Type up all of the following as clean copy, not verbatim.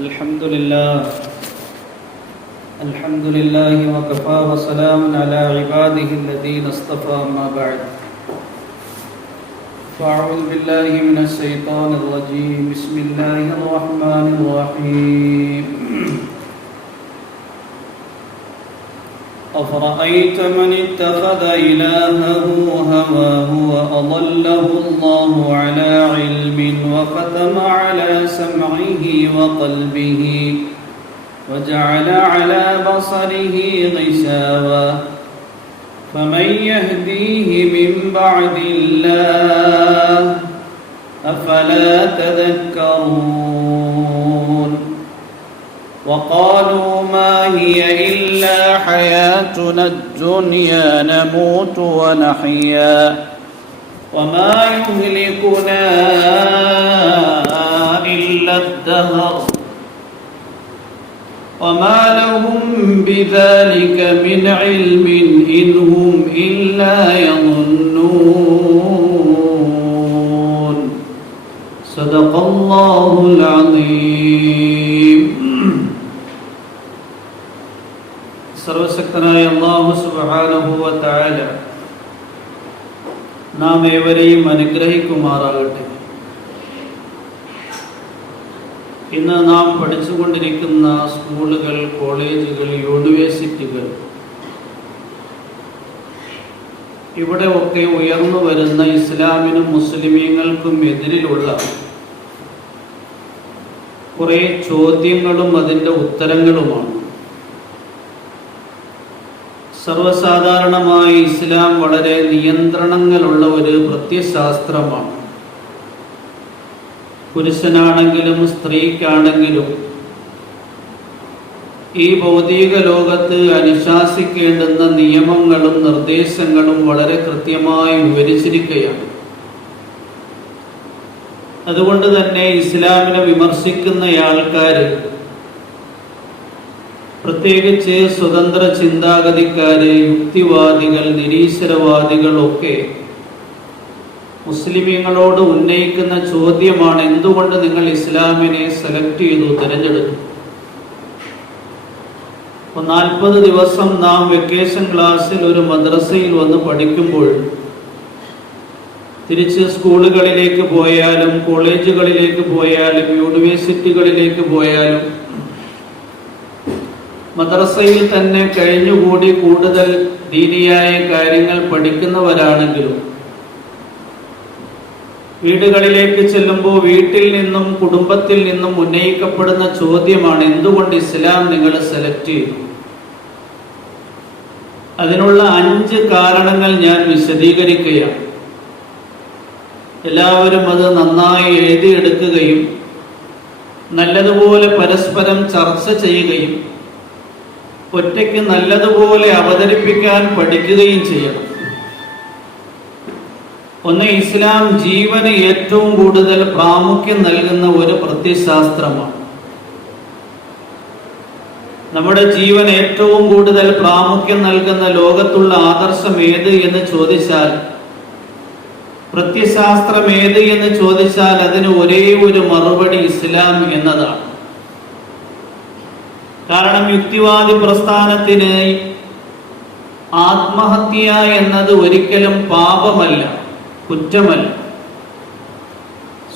الحمد لله وكفى وسلام على عباده الذين اصطفى ما بعد فأعوذ بالله من الشيطان الرجيم بسم الله الرحمن الرحيم أفرأيت من اتخذ إلهه هواه وأضله الله على علم وختم على سمعه وقلبه وجعل على بصره غشاوة فمن يهديه من بعد الله أفلا تذكرون وقالوا ما هي إلا حياتنا الدنيا نموت ونحيا وما يهلكنا إلا الدهر وما لهم بذلك من علم إن هم إلا يظنون صدق الله العظيم. സർവശക്തനായ അല്ലാഹു സുബ്ഹാനഹു വ തആല നാം ഏവരെയും അനുഗ്രഹിക്കുമാറാകട്ടെ. ഇന്ന് നാം പഠിച്ചുകൊണ്ടിരിക്കുന്ന സ്കൂളുകൾ, കോളേജുകൾ, യൂണിവേഴ്സിറ്റികൾ, ഇവിടെ ഒക്കെ ഉയർന്നു വരുന്ന ഇസ്ലാമിനും മുസ്ലിമീങ്ങൾക്കും എതിരിലുള്ള കുറേ ചോദ്യങ്ങളും അതിൻ്റെ ഉത്തരങ്ങളുമാണ്. സർവ്വസാധാരണമായി ഇസ്ലാം വളരെ നിയന്ത്രണങ്ങളുള്ള ഒരു പ്രത്യയശാസ്ത്രമാണ്. പുരുഷനാണെങ്കിലും സ്ത്രീക്കാണെങ്കിലും ഈ ഭൗതിക ലോകത്ത് അനുശാസിക്കേണ്ടുന്ന നിയമങ്ങളും നിർദ്ദേശങ്ങളും വളരെ കൃത്യമായി വിവരിച്ചിരിക്കുകയാണ്. അതുകൊണ്ട് തന്നെ ഇസ്ലാമിനെ വിമർശിക്കുന്ന ആൾക്കാർ, പ്രത്യേകിച്ച് സ്വതന്ത്ര ചിന്താഗതിക്കാര്, യുക്തിവാദികൾ, നിരീശ്വരവാദികളൊക്കെ മുസ്ലിമീങ്ങളോട് ഉന്നയിക്കുന്ന ചോദ്യമാണ്, എന്തുകൊണ്ട് നിങ്ങൾ ഇസ്ലാമിനെ സെലക്ട് ചെയ്തു, തിരഞ്ഞെടുത്തു? 40 ദിവസം നാം വെക്കേഷൻ ക്ലാസ്സിൽ ഒരു മദ്രസയിൽ വന്ന് പഠിക്കുമ്പോൾ തിരിച്ച് സ്കൂളുകളിലേക്ക് പോയാലും കോളേജുകളിലേക്ക് പോയാലും യൂണിവേഴ്സിറ്റികളിലേക്ക് പോയാലും മദ്രസയിൽ തന്നെ കഴിഞ്ഞുകൂടി കൂടുതൽ ദീനിയായ കാര്യങ്ങൾ പഠിക്കുന്നവരാണെങ്കിലും വീടുകളിലേക്ക് ചെല്ലുമ്പോൾ വീട്ടിൽ നിന്നും കുടുംബത്തിൽ നിന്നും ഉന്നയിക്കപ്പെടുന്ന ചോദ്യമാണ്, എന്തുകൊണ്ട് ഇസ്ലാം നിങ്ങൾ സെലക്ട് ചെയ്തു? അതിനുള്ള 5 കാരണങ്ങൾ ഞാൻ വിശദീകരിക്കുകയാണ്. എല്ലാവരും അത് നന്നായി എഴുതിയെടുക്കുകയും നല്ലതുപോലെ പരസ്പരം ചർച്ച ചെയ്യുകയും ഒറ്റയ്ക്ക് നല്ലതുപോലെ അവതരിപ്പിക്കാൻ പഠിക്കുകയും ചെയ്യണം. ഒന്ന്, ഇസ്ലാം ജീവന് ഏറ്റവും കൂടുതൽ പ്രാമുഖ്യം നൽകുന്ന ഒരു പ്രത്യയശാസ്ത്രമാണ്. നമ്മുടെ ജീവൻ ഏറ്റവും കൂടുതൽ പ്രാമുഖ്യം നൽകുന്ന ലോകത്തുള്ള ആദർശം ഏത് എന്ന് ചോദിച്ചാൽ, പ്രത്യയശാസ്ത്രം ഏത് എന്ന് ചോദിച്ചാൽ അതിന് ഒരേ ഒരു മറുപടി ഇസ്ലാം എന്നതാണ്. കാരണം യുക്തിവാദി പ്രസ്ഥാനത്തിന് ആത്മഹത്യ എന്നത് ഒരിക്കലും പാപമല്ല, കുറ്റമല്ല.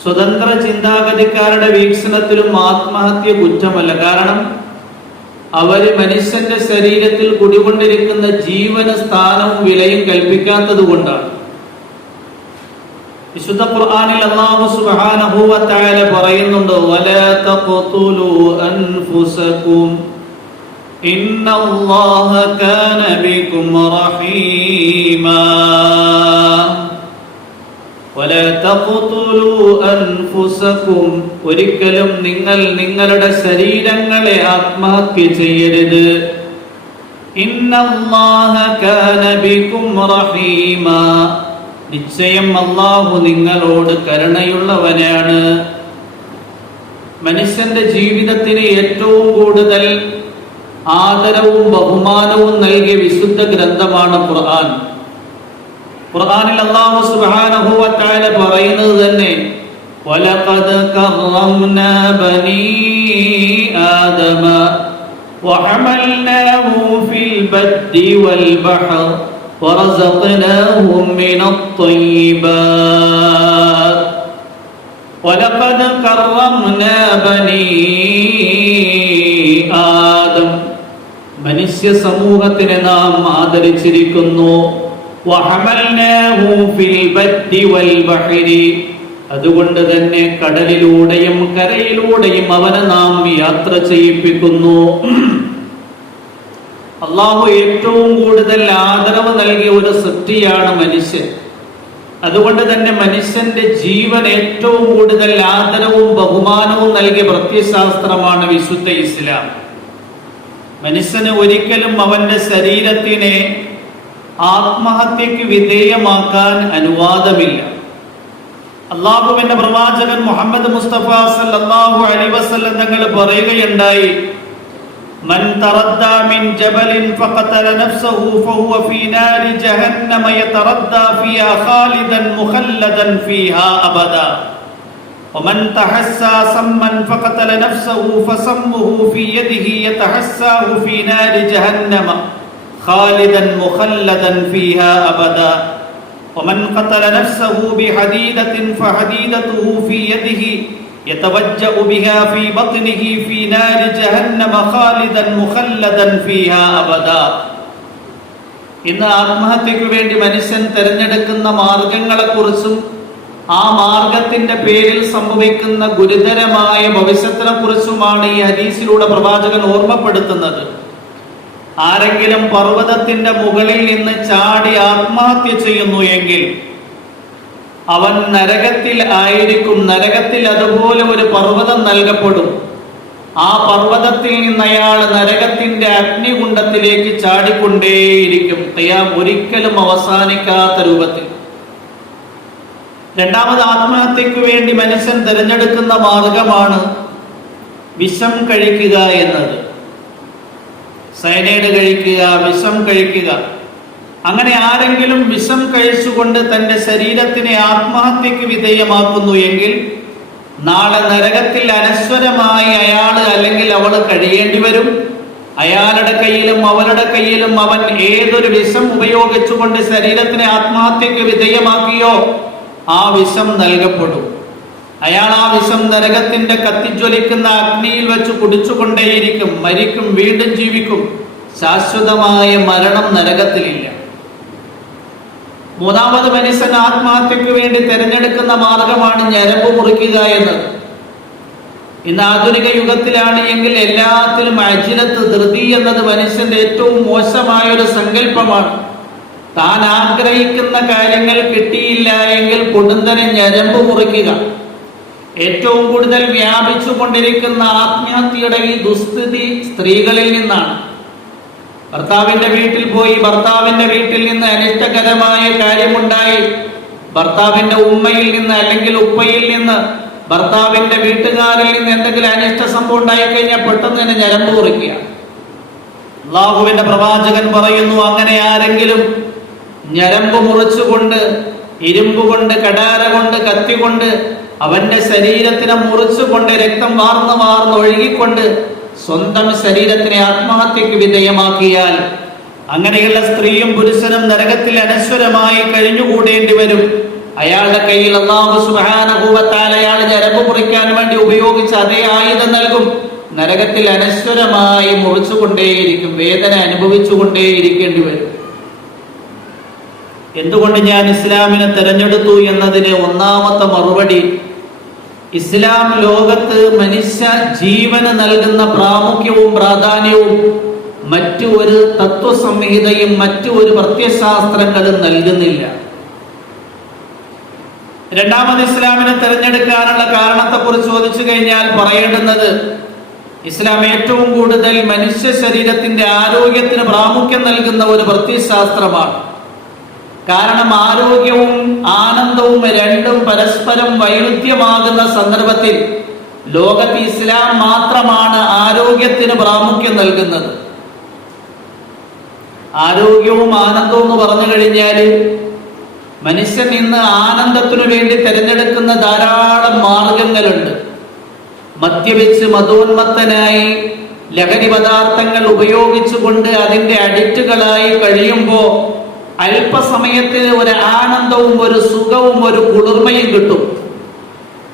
സ്വതന്ത്ര ചിന്താഗതിക്കാരുടെ വീക്ഷണത്തിലും ആത്മഹത്യ കുറ്റമല്ല. കാരണം അവര് മനുഷ്യന്റെ ശരീരത്തിൽ കുടികൊണ്ടിരിക്കുന്ന ജീവന സ്ഥാനവും വിലയും കൽപ്പിക്കാത്തത് കൊണ്ടാണ്. വിശുദ്ധ ഖുർആനിൽ അല്ലാഹു സുബ്ഹാനഹു വ തആല പറയുന്നുണ്ട്, വലാ തഖ്തുലൂ അൻഫുസകും ഇന്നല്ലാഹ കാന ബികും റഹീമാ. വലാ തഖ്തുലൂ അൻഫുസകും, ഒരിക്കലും നിങ്ങൾ നിങ്ങളുടെ ശരീരങ്ങളെ ആത്മഹത്യ ചെയ്യരുത്. ഇന്നല്ലാഹ കാന ബികും റഹീമാ, നിശ്ചയം അല്ലാഹു നിങ്ങളോട് കരുണയുള്ളവനാണ്. മനുഷ്യന്റെ ജീവിതത്തിന് ഏറ്റവും കൂടുതൽ ആദരവും ബഹുമാനവും നൽകിയ വിശുദ്ധ ഗ്രന്ഥമാണ് ഖുർആൻ. ഖുർആനിൽ അല്ലാഹു സുബ്ഹാനഹു വ തആല പറയുന്നത് തന്നെ വലഖദ് കറംനാ ബനീ ആദമ വഹമൽനാഹു ഫിൽ ബദ്ദി വൽ ബഹർ വറസഖ്നാഹും മിനത്ത്-ത്വയ്യിബാത്ത്. വലഖദ് കറംനാ ബനീ ആദം, മനുഷ്യ സമൂഹത്തിനെ നാം ആദരിച്ചിരിക്കുന്നു. വഹമൽനാഹു ഫിൽ ബദ്ദി വൽ ബഹരി, അതുകൊണ്ട് തന്നെ കടലിലൂടെയും കരയിലൂടെയും അവനെ നാം യാത്ര ചെയ്യിപ്പിക്കുന്നു. അള്ളാഹു ഏറ്റവും കൂടുതൽ ആദരവ് നൽകിയ ഒരു സൃഷ്ടിയാണ് മനുഷ്യൻ. അതുകൊണ്ട് തന്നെ മനുഷ്യന്റെ ജീവൻ ഏറ്റവും കൂടുതൽ ആദരവും ബഹുമാനവും നൽകിയ പ്രത്യയശാസ്ത്രമാണ് വിശുദ്ധ ഇസ്ലാം. മനുഷ്യന് ഒരിക്കലും അവന്റെ ശരീരത്തിനെ ആത്മഹത്യക്ക് വിധേയമാക്കാൻ അനുവാദമില്ല. അള്ളാഹുവിന്റെ പ്രവാചകൻ മുഹമ്മദ് മുസ്തഫ സല്ലല്ലാഹു അലൈഹി വസല്ലം തങ്ങൾ പറയുകയുണ്ടായി, മൻ തറദ്ദാ മിൻ ജബലിൻ ഫഖതല നഫ്സഹു ഫഹുവ ഫീ നാരി ജഹന്നമ യതറദ്ദാ ഫീഹാ ഖാലിദൻ മുഖല്ലദൻ ഫീഹാ അബദാ വമൻ തഹസ്സാ സമ്മൻ ഫഖതല നഫ്സഹു ഫസമ്മുഹു ഫീ യദിഹി യതഹസ്സാഹു ഫീ നാരി ജഹന്നമ ഖാലിദൻ മുഖല്ലദൻ ഫീഹാ അബദാ ومن قتل نفسه بحديدة فحديدته في يده يتوجأ بها في بطنه في نار جهنم خالدا مخلدا فيها أبدا. ഇന്ന് ആത്മഹത്യക്ക് വേണ്ടി മനുഷ്യൻ തിരഞ്ഞെടുക്കുന്ന മാർഗങ്ങളെക്കുറിച്ചും ആ മാർഗത്തിന്റെ പേരിൽ സംഭവിക്കുന്ന ഗുരുതരമായ ഭവിഷ്യത്തിനെ കുറിച്ചുമാണ് ഈ ഹദീസിലൂടെ പ്രവാചകൻ ഓർമ്മപ്പെടുത്തുന്നത്. ആരെങ്കിലും പർവ്വതത്തിന്റെ മുകളിൽ നിന്ന് ചാടി ആത്മഹത്യ ചെയ്യുന്നു എങ്കിൽ അവൻ നരകത്തിൽ ആയിരിക്കും. നരകത്തിൽ അതുപോലെ ഒരു പർവ്വതം നൽകപ്പെടും. ആ പർവ്വതത്തിൽ നിന്ന് അയാൾ നരകത്തിന്റെ അഗ്നികുണ്ഡത്തിലേക്ക് ചാടിക്കൊണ്ടേയിരിക്കും, ഒരിക്കലും അവസാനിക്കാത്ത രൂപത്തിൽ. രണ്ടാമത്, ആത്മഹത്യക്ക് വേണ്ടി മനുഷ്യൻ തിരഞ്ഞെടുക്കുന്ന മാർഗമാണ് വിഷം കഴിക്കുക എന്നത്. സയനൈഡ് കഴിക്കുക, വിഷം കഴിക്കുക. അങ്ങനെ ആരെങ്കിലും വിഷം കഴിച്ചുകൊണ്ട് തന്റെ ശരീരത്തിനെ ആത്മഹത്യക്ക് വിധേയമാക്കുന്നു എങ്കിൽ നാളെ നരകത്തിൽ അനശ്വരമായി അയാൾ അല്ലെങ്കിൽ അവൾ കഴിയേണ്ടി വരും. അയാളുടെ കയ്യിലും അവളുടെ കയ്യിലും അവൻ ഏതൊരു വിഷം ഉപയോഗിച്ചുകൊണ്ട് ശരീരത്തിനെ ആത്മഹത്യക്ക് വിധേയമാക്കിയോ ആ വിഷം നൽകപ്പെടും. അയാൾ ആ വിഷം നരകത്തിന്റെ കത്തിജ്വലിക്കുന്ന അഗ്നിയിൽ വെച്ച് കുടിച്ചുകൊണ്ടേയിരിക്കും, മരിക്കും, വീണ്ടും ജീവിക്കും. ശാശ്വതമായ മരണം നരകത്തിലില്ല. മൂന്നാമത്, മനുഷ്യൻ ആത്മഹത്യക്ക് വേണ്ടി തിരഞ്ഞെടുക്കുന്ന മാർഗമാണ് ഞരമ്പ് മുറിക്കുക എന്നത്. ഇന്ന് ആധുനിക യുഗത്തിലാണ് എങ്കിൽ എല്ലാത്തിലും അജിലത്ത്, ധൃതി എന്നത് മനുഷ്യന്റെ ഏറ്റവും മോശമായ ഒരു സങ്കല്പമാണ്. താൻ ആഗ്രഹിക്കുന്ന കാര്യങ്ങൾ കിട്ടിയില്ല എങ്കിൽ പൊടുന്നനെ ഞരമ്പ് മുറിക്കുക. ഏറ്റവും കൂടുതൽ വ്യാപിച്ചു കൊണ്ടിരിക്കുന്ന ആത്മഹത്യയുടെ ഈ ദുസ്ഥിതി സ്ത്രീകളിൽ നിന്നാണ്. ഭർത്താവിന്റെ വീട്ടിൽ പോയി ഭർത്താവിന്റെ വീട്ടിൽ നിന്ന് അനിഷ്ടകരമായ കാര്യമുണ്ടായി, ഭർത്താവിന്റെ ഉമ്മയിൽ നിന്ന് അല്ലെങ്കിൽ ഉപ്പയിൽ നിന്ന് ഭർത്താവിന്റെ വീട്ടുകാരിൽ നിന്ന് എന്തെങ്കിലും അനിഷ്ട സംഭവം ഉണ്ടായിക്കഴിഞ്ഞാൽ പെട്ടെന്ന് തന്നെ ഞരമ്പ് കുറിക്കുക. അള്ളാഹുവിന്റെ പ്രവാചകൻ പറയുന്നു, അങ്ങനെ ആരെങ്കിലും ഞരമ്പ് മുറിച്ചുകൊണ്ട്, ഇരുമ്പ് കൊണ്ട്, കടാര കൊണ്ട്, കത്തി കൊണ്ട് അവന്റെ ശരീരത്തിനെ മുറിച്ചുകൊണ്ട് രക്തം വാർന്ന് വാർന്ന് ഒഴുകിക്കൊണ്ട് സ്വന്തം ശരീരത്തിനെ ആത്മഹത്യക്ക് വിധേയമാക്കിയാൽ അങ്ങനെയുള്ള സ്ത്രീയും പുരുഷനും നരകത്തിൽ അനശ്വരമായി കഴിഞ്ഞുകൂടേണ്ടി വരും. അയാളുടെ കയ്യിൽ അല്ലാഹു സുബ്ഹാനഹു വ തആല അയാൾ ഞരമ്പ് മുറിക്കാൻ വേണ്ടി ഉപയോഗിച്ച അതേ ആയുധം നൽകും. നരകത്തിൽ അനശ്വരമായി മുറിച്ചുകൊണ്ടേയിരിക്കും, വേദന അനുഭവിച്ചുകൊണ്ടേയിരിക്കേണ്ടി വരും. എന്തുകൊണ്ട് ഞാൻ ഇസ്ലാമിനെ തെരഞ്ഞെടുത്തു എന്നതിന് ഒന്നാമത്തെ മറുപടി, ഇസ്ലാം ലോകത്ത് മനുഷ്യ ജീവന് നൽകുന്ന പ്രാമുഖ്യവും പ്രാധാന്യവും മറ്റു ഒരു തത്വസംഹിതയും മറ്റു ഒരു പ്രത്യയശാസ്ത്രങ്ങളും നൽകുന്നില്ല. രണ്ടാമത്, ഇസ്ലാമിനെ തിരഞ്ഞെടുക്കാനുള്ള കാരണത്തെക്കുറിച്ച് ചോദിച്ചു കഴിഞ്ഞാൽ പറയേണ്ടുന്നത്, ഇസ്ലാം ഏറ്റവും കൂടുതൽ മനുഷ്യ ശരീരത്തിന്റെ ആരോഗ്യത്തിന് പ്രാമുഖ്യം നൽകുന്ന ഒരു പ്രത്യയശാസ്ത്രമാണ്. കാരണം ആരോഗ്യവും ആനന്ദവും രണ്ടും പരസ്പരം വൈരുദ്ധ്യമാകുന്ന സന്ദർഭത്തിൽ ലോകത്ത് ഇസ്ലാം മാത്രമാണ് ആരോഗ്യത്തിന് പ്രാമുഖ്യം നൽകുന്നത്. ആരോഗ്യവും ആനന്ദവും എന്ന് പറഞ്ഞു കഴിഞ്ഞാൽ മനുഷ്യൻ ഇന്ന് ആനന്ദത്തിനു വേണ്ടി തിരഞ്ഞെടുക്കുന്ന ധാരാളം മാർഗങ്ങളുണ്ട്. മദ്യപിച്ച് മതോന്മത്തനായി ലഹരി പദാർത്ഥങ്ങൾ ഉപയോഗിച്ചുകൊണ്ട് അതിന്റെ അഡിക്റ്റുകളായി കഴിയുമ്പോൾ അല്പസമയത്തിന് ഒരു ആനന്ദവും ഒരു സുഖവും ഒരു കുളിർമയും കിട്ടും.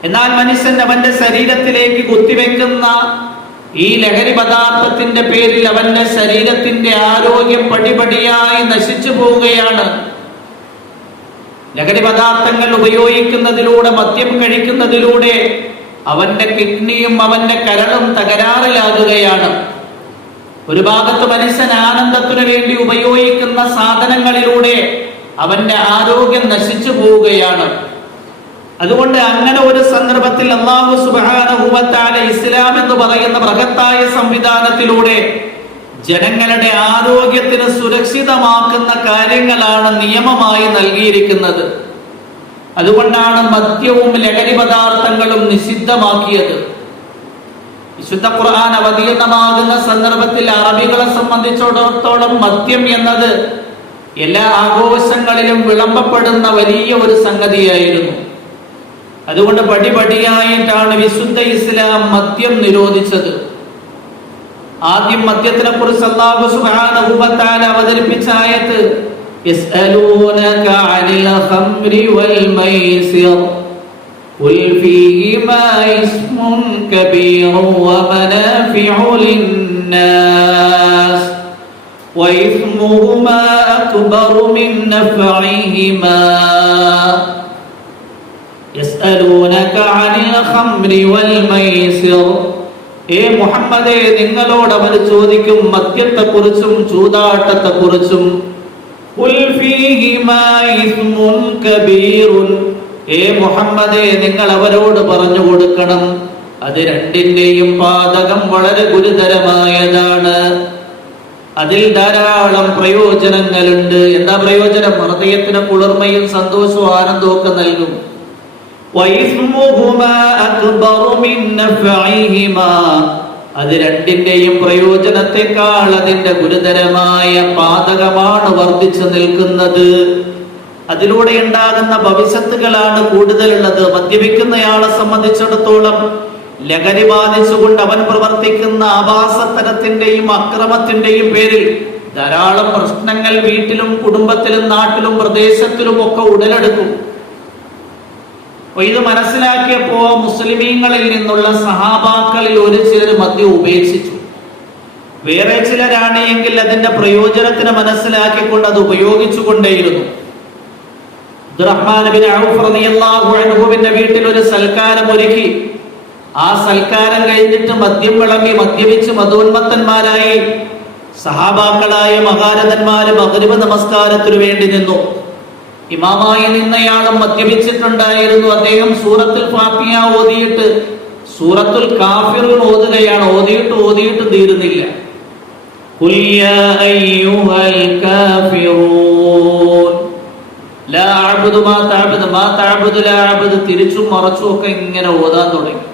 എന്നാൽ മനുഷ്യൻ അവന്റെ ശരീരത്തിലേക്ക് കുത്തിവെക്കുന്ന ഈ ലഹരി പദാർത്ഥത്തിന്റെ പേരിൽ അവന്റെ ശരീരത്തിന്റെ ആരോഗ്യം പടിപടിയായി നശിച്ചു പോവുകയാണ്. ലഹരി പദാർത്ഥങ്ങൾ ഉപയോഗിക്കുന്നതിലൂടെ, മദ്യം കഴിക്കുന്നതിലൂടെ അവന്റെ കിഡ്നിയും അവന്റെ കരളും തകരാറിലാകുകയാണ്. ഒരു ഭാഗത്ത് മനുഷ്യൻ ആനന്ദത്തിനു വേണ്ടി ഉപയോഗിക്കുന്ന സാധനങ്ങളിലൂടെ അവന്റെ ആരോഗ്യം നശിച്ചു പോവുകയാണ്. അതുകൊണ്ട് അങ്ങനെ ഒരു സന്ദർഭത്തിൽ അല്ലാഹു സുബ്ഹാനഹു വ തആല ഇസ്ലാം എന്ന് പറയുന്ന ബൃഹത്തായ സംവിധാനത്തിലൂടെ ജനങ്ങളുടെ ആരോഗ്യത്തിന് സുരക്ഷിതമാക്കുന്ന കാര്യങ്ങളാണ് നിയമമായി നൽകിയിരിക്കുന്നത്. അതുകൊണ്ടാണ് മദ്യവും ലഹരി പദാർത്ഥങ്ങളും നിഷിദ്ധമാക്കിയത്. വിശുദ്ധ ഖുർആൻ അവതീർണമാകുന്ന സന്ദർഭത്തിൽ അറബികളെ സംബന്ധിച്ചിടത്തോളം മദ്യം എന്നത് എല്ലാ ആഘോഷങ്ങളിലും വിളമ്പപ്പെടുന്ന വലിയ ഒരു സംഗതിയായിരുന്നു. അതുകൊണ്ട് പടിപടിയായിട്ടാണ് വിശുദ്ധ ഇസ്ലാം മദ്യം നിരോധിച്ചത്. ആദ്യം മദ്യത്തിനെ കുറിച്ച് അല്ലാഹു സുബ്ഹാനഹു വ തആല അവതരിപ്പിച്ച ആയത്ത് യസ്അലൂനക അനിൽ ഖംരി വൽ മൈസിർ ഖുൽ ഫീഹിമാ ഇസ്മുൻ കബീറു വ മനാഫിഉ ലിന്നാസ് വ ഇസ്മുഹുമാ അക്ബറു മിൻ നഫഇഹിമാ യസ്അലൂനക അനിൽ ഖംരി വൽ മൈസിർ. ഏ മുഹമ്മദേ, നിങ്ങളോട് അവർ ചോദിക്കും മദ്യത്തെ കുറിച്ചും ചൂതാട്ടത്തെ കുറിച്ചും. ഏ മുഹമ്മദേ, നിങ്ങൾ അവരോട് പറഞ്ഞു കൊടുക്കണം, അത് രണ്ടിന്റെയും പാതകം വളരെ ഗുരുതരമായതാണ്. അതിൽ ധാരാളം പ്രയോജനങ്ങളുണ്ട്. എന്താ പ്രയോജനം? ഹൃദയത്തിന് കുളിർമയും സന്തോഷവും ആനന്ദവും ഒക്കെ നൽകും. അത് രണ്ടിന്റെയും പ്രയോജനത്തെക്കാൾ അതിന്റെ ഗുരുതരമായ പാതകമാണ് വർദ്ധിച്ചു നിൽക്കുന്നത്. അതിലൂടെ ഉണ്ടാകുന്ന ഭവിഷ്യത്തുകളാണ് കൂടുതലുള്ളത്. മദ്യപിക്കുന്നയാളെ സംബന്ധിച്ചിടത്തോളം ലഹരി ബാധിച്ചുകൊണ്ട് അവൻ പ്രവർത്തിക്കുന്ന ആഭാസത്തരത്തിന്റെയും അക്രമത്തിന്റെയും പേരിൽ ധാരാളം പ്രശ്നങ്ങൾ വീട്ടിലും കുടുംബത്തിലും നാട്ടിലും പ്രദേശത്തിലും ഒക്കെ ഉടലെടുക്കും. ഇത് മനസ്സിലാക്കിയപ്പോ മുസ്ലിമീങ്ങളിൽ നിന്നുള്ള സഹാബാക്കളിൽ ഒരു ചിലർ മദ്യം ഉപേക്ഷിച്ചു. വേറെ ചിലരാണെങ്കിൽ അതിന്റെ പ്രയോജനത്തിന് മനസ്സിലാക്കിക്കൊണ്ട് അത് ഉപയോഗിച്ചുകൊണ്ടേയിരുന്നു. അബ്ദുറഹ്മാൻ ബിൻ ഔഫ് റളിയല്ലാഹു അൻഹുവിന്റെ വീട്ടിൽ ഒരു സൽക്കാരം ഒരുക്കി. ആ സൽക്കാരം കഴിഞ്ഞിട്ട് മദ്യം വിളമ്പി മദ്യപിച്ച് മതോന്മത്തന്മാരായി സഹാബാക്കളായ മഹാരഥന്മാര് മഗ്രിബ് നമസ്കാരത്തിനു വേണ്ടി നിന്നു. ഇമാമായി നിന്നയാളും മദ്യപിച്ചിട്ടുണ്ടായിരുന്നു. അദ്ദേഹം സൂറത്തുൽ ഫാത്തിഹ ഓതിയിട്ട് സൂറത്തുൽ കാഫിറൂൻ ഓതുകയാണ്. ഓതിയിട്ട് തീരുന്നില്ല. ഖുൽ യാ അയ്യുഹൽ കാഫിറൂൻ ലാ അഅ്ബുദു മാ തഅബുദു മാ തഅബുദു ലാ അഅ്ബുദു തിരിച്ചും മറച്ചും ഒക്കെ ഇങ്ങനെ ഓതാൻ തുടങ്ങി.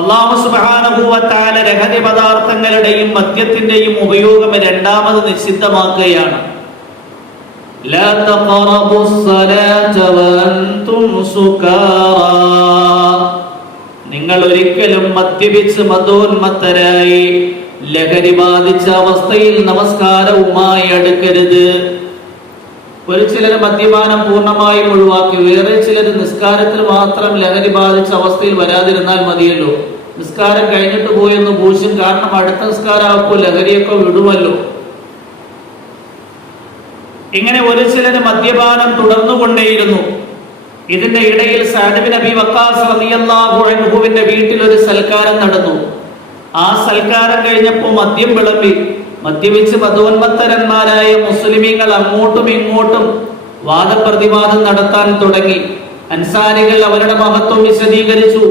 അല്ലാഹു സുബ്ഹാനഹു വ തആല ലഹരി പദാർത്ഥങ്ങളുടെയും മദ്യത്തിന്റെയും ഉപയോഗം രണ്ടാമത് നിഷിദ്ധമാക്കുകയാണ്. لا تقربوا الصلاة وأنتم سكارى. നിങ്ങൾ ഒരിക്കലും മദ്യപിച്ച് മതോന്മത്തരായി ലഹരി ബാധിച്ച അവസ്ഥയിൽ നമസ്കാരവുമായി അടുക്കരുത്. ഒരു ചിലർ മദ്യപാനം പൂർണ്ണമായും ഒഴിവാക്കി, വേറെ ചിലർ നിസ്കാരത്തിൽ മാത്രം ലഹരി ബാധിച്ച അവസ്ഥയിൽ വരാതിരുന്നാൽ മതിയല്ലോ. നിസ്കാരം കഴിഞ്ഞിട്ട് പോയെന്ന് ഭൂഷ്യം, കാരണം അടുത്ത നിസ്കാരമാകുമ്പോൾ ലഹരിയൊക്കെ വിടുമല്ലോ. ഇങ്ങനെ ഒരു ചിലർ മദ്യപാനം തുടർന്നുകൊണ്ടേയിരുന്നു. ഇതിന്റെ ഇടയിൽ സഅദ് ബിൻ അബി വഖാസ് റളിയല്ലാഹു അൻഹുവിന്റെ വീട്ടിൽ ഒരു സൽക്കാരം നടന്നു. ആ സൽക്കാരം കഴിഞ്ഞപ്പോൾ മദ്യം വിളമ്പി. മദ്യപിച്ച് മതോന്മത്തരന്മാരായ മുസ്ലിമീങ്ങൾ അങ്ങോട്ടും ഇങ്ങോട്ടും വാദപ്രതിവാദം നടത്താൻ തുടങ്ങി. അൻസാരികൾ അവരുടെ മഹത്വം വിശദീകരിച്ചു,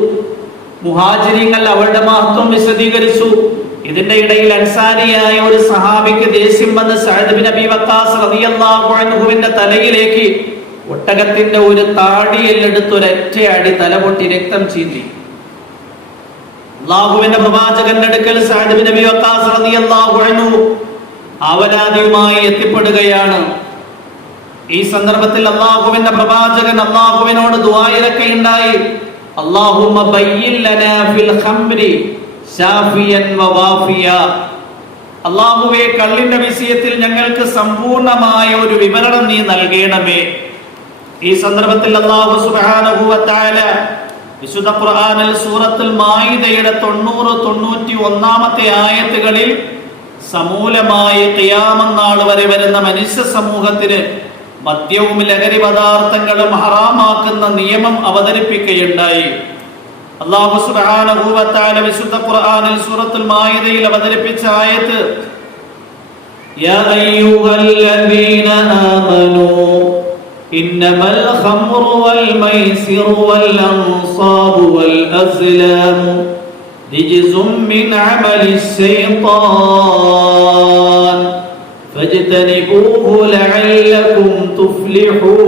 മുഹാജിരിങ്ങൾ അവരുടെ മഹത്വം വിശദീകരിച്ചു. ഇതിന്റെ ഇടയിൽ അൻസാരിയായ ഒരു സഹാബിക്ക് ദേഷ്യം വന്ന് സഅദ് ബിൻ അബി വഖാസ് റളിയല്ലാഹു അൻഹുവിന്റെ തലയിലേക്ക് ഒട്ടകത്തിന്റെ ഒരു താടിയെല്ലെടുത്ത് ഒരൊറ്റ അടി തലപൊട്ടി രക്തം ചീന്തി. അല്ലാഹുവിന്റെ പ്രവാചകന്റെ അടുക്കൽ സഅദ് ബിൻ അബി വഖാസ് റളിയല്ലാഹു അൻഹു അവലാദിയുമായി എത്തിപ്പെടുകയാണ്. ഈ സന്ദർഭത്തിൽ അല്ലാഹുവിന്റെ പ്രവാചകൻ അല്ലാഹുവിനോട് ദുആ ഇറക്കുകയുണ്ടായി, അല്ലാഹുമ്മ ബയ്യിൻ ലനാ ഫിൽ ഖംരി ശാഫിയൻ വവാഫിയ. അല്ലാഹുവേ, കള്ളിന്റെ വിഷയത്തിൽ ഞങ്ങൾക്ക് സമ്പൂർണമായ ഒരു വിവരണം നീ നൽകണമേ. ഈ സന്ദർഭത്തിൽ അല്ലാഹു സുബ്ഹാനഹു വ തആല വിശുദ്ധ ഖുർആനിൽ സൂറത്തുൽ മാഇദയുടെ 90-91 ആയത്തുകളിൽ സമൂലമായി ഖിയാമത്ത് നാൾ വരെ വരുന്ന മനുഷ്യ സമൂഹത്തിന് മദ്യവും ലഹരി പദാർത്ഥങ്ങളും ഹറാമാക്കുന്ന നിയമം അവതരിപ്പിക്കുകയുണ്ടായി. അല്ലാഹു സുബ്ഹാനഹു വ തആല വിശുദ്ധ ഖുർആനിൽ സൂറത്തുൽ മാഇദയിൽ അവതരിപ്പിച്ച ആയത്ത്, യാ അയ്യുഹല്ലദീന ആമനൂ ഇന്നമൽ ഖംറു വൽ മൈസിറു വൽ അൻസാബു വൽ അസ്ലാമു റിജ്സും മിൻ അമലിശ് ശൈത്താൻ ഫജ്തനിബൂഹു ലഅല്ലകും തുഫ്ലിഹൂൻ.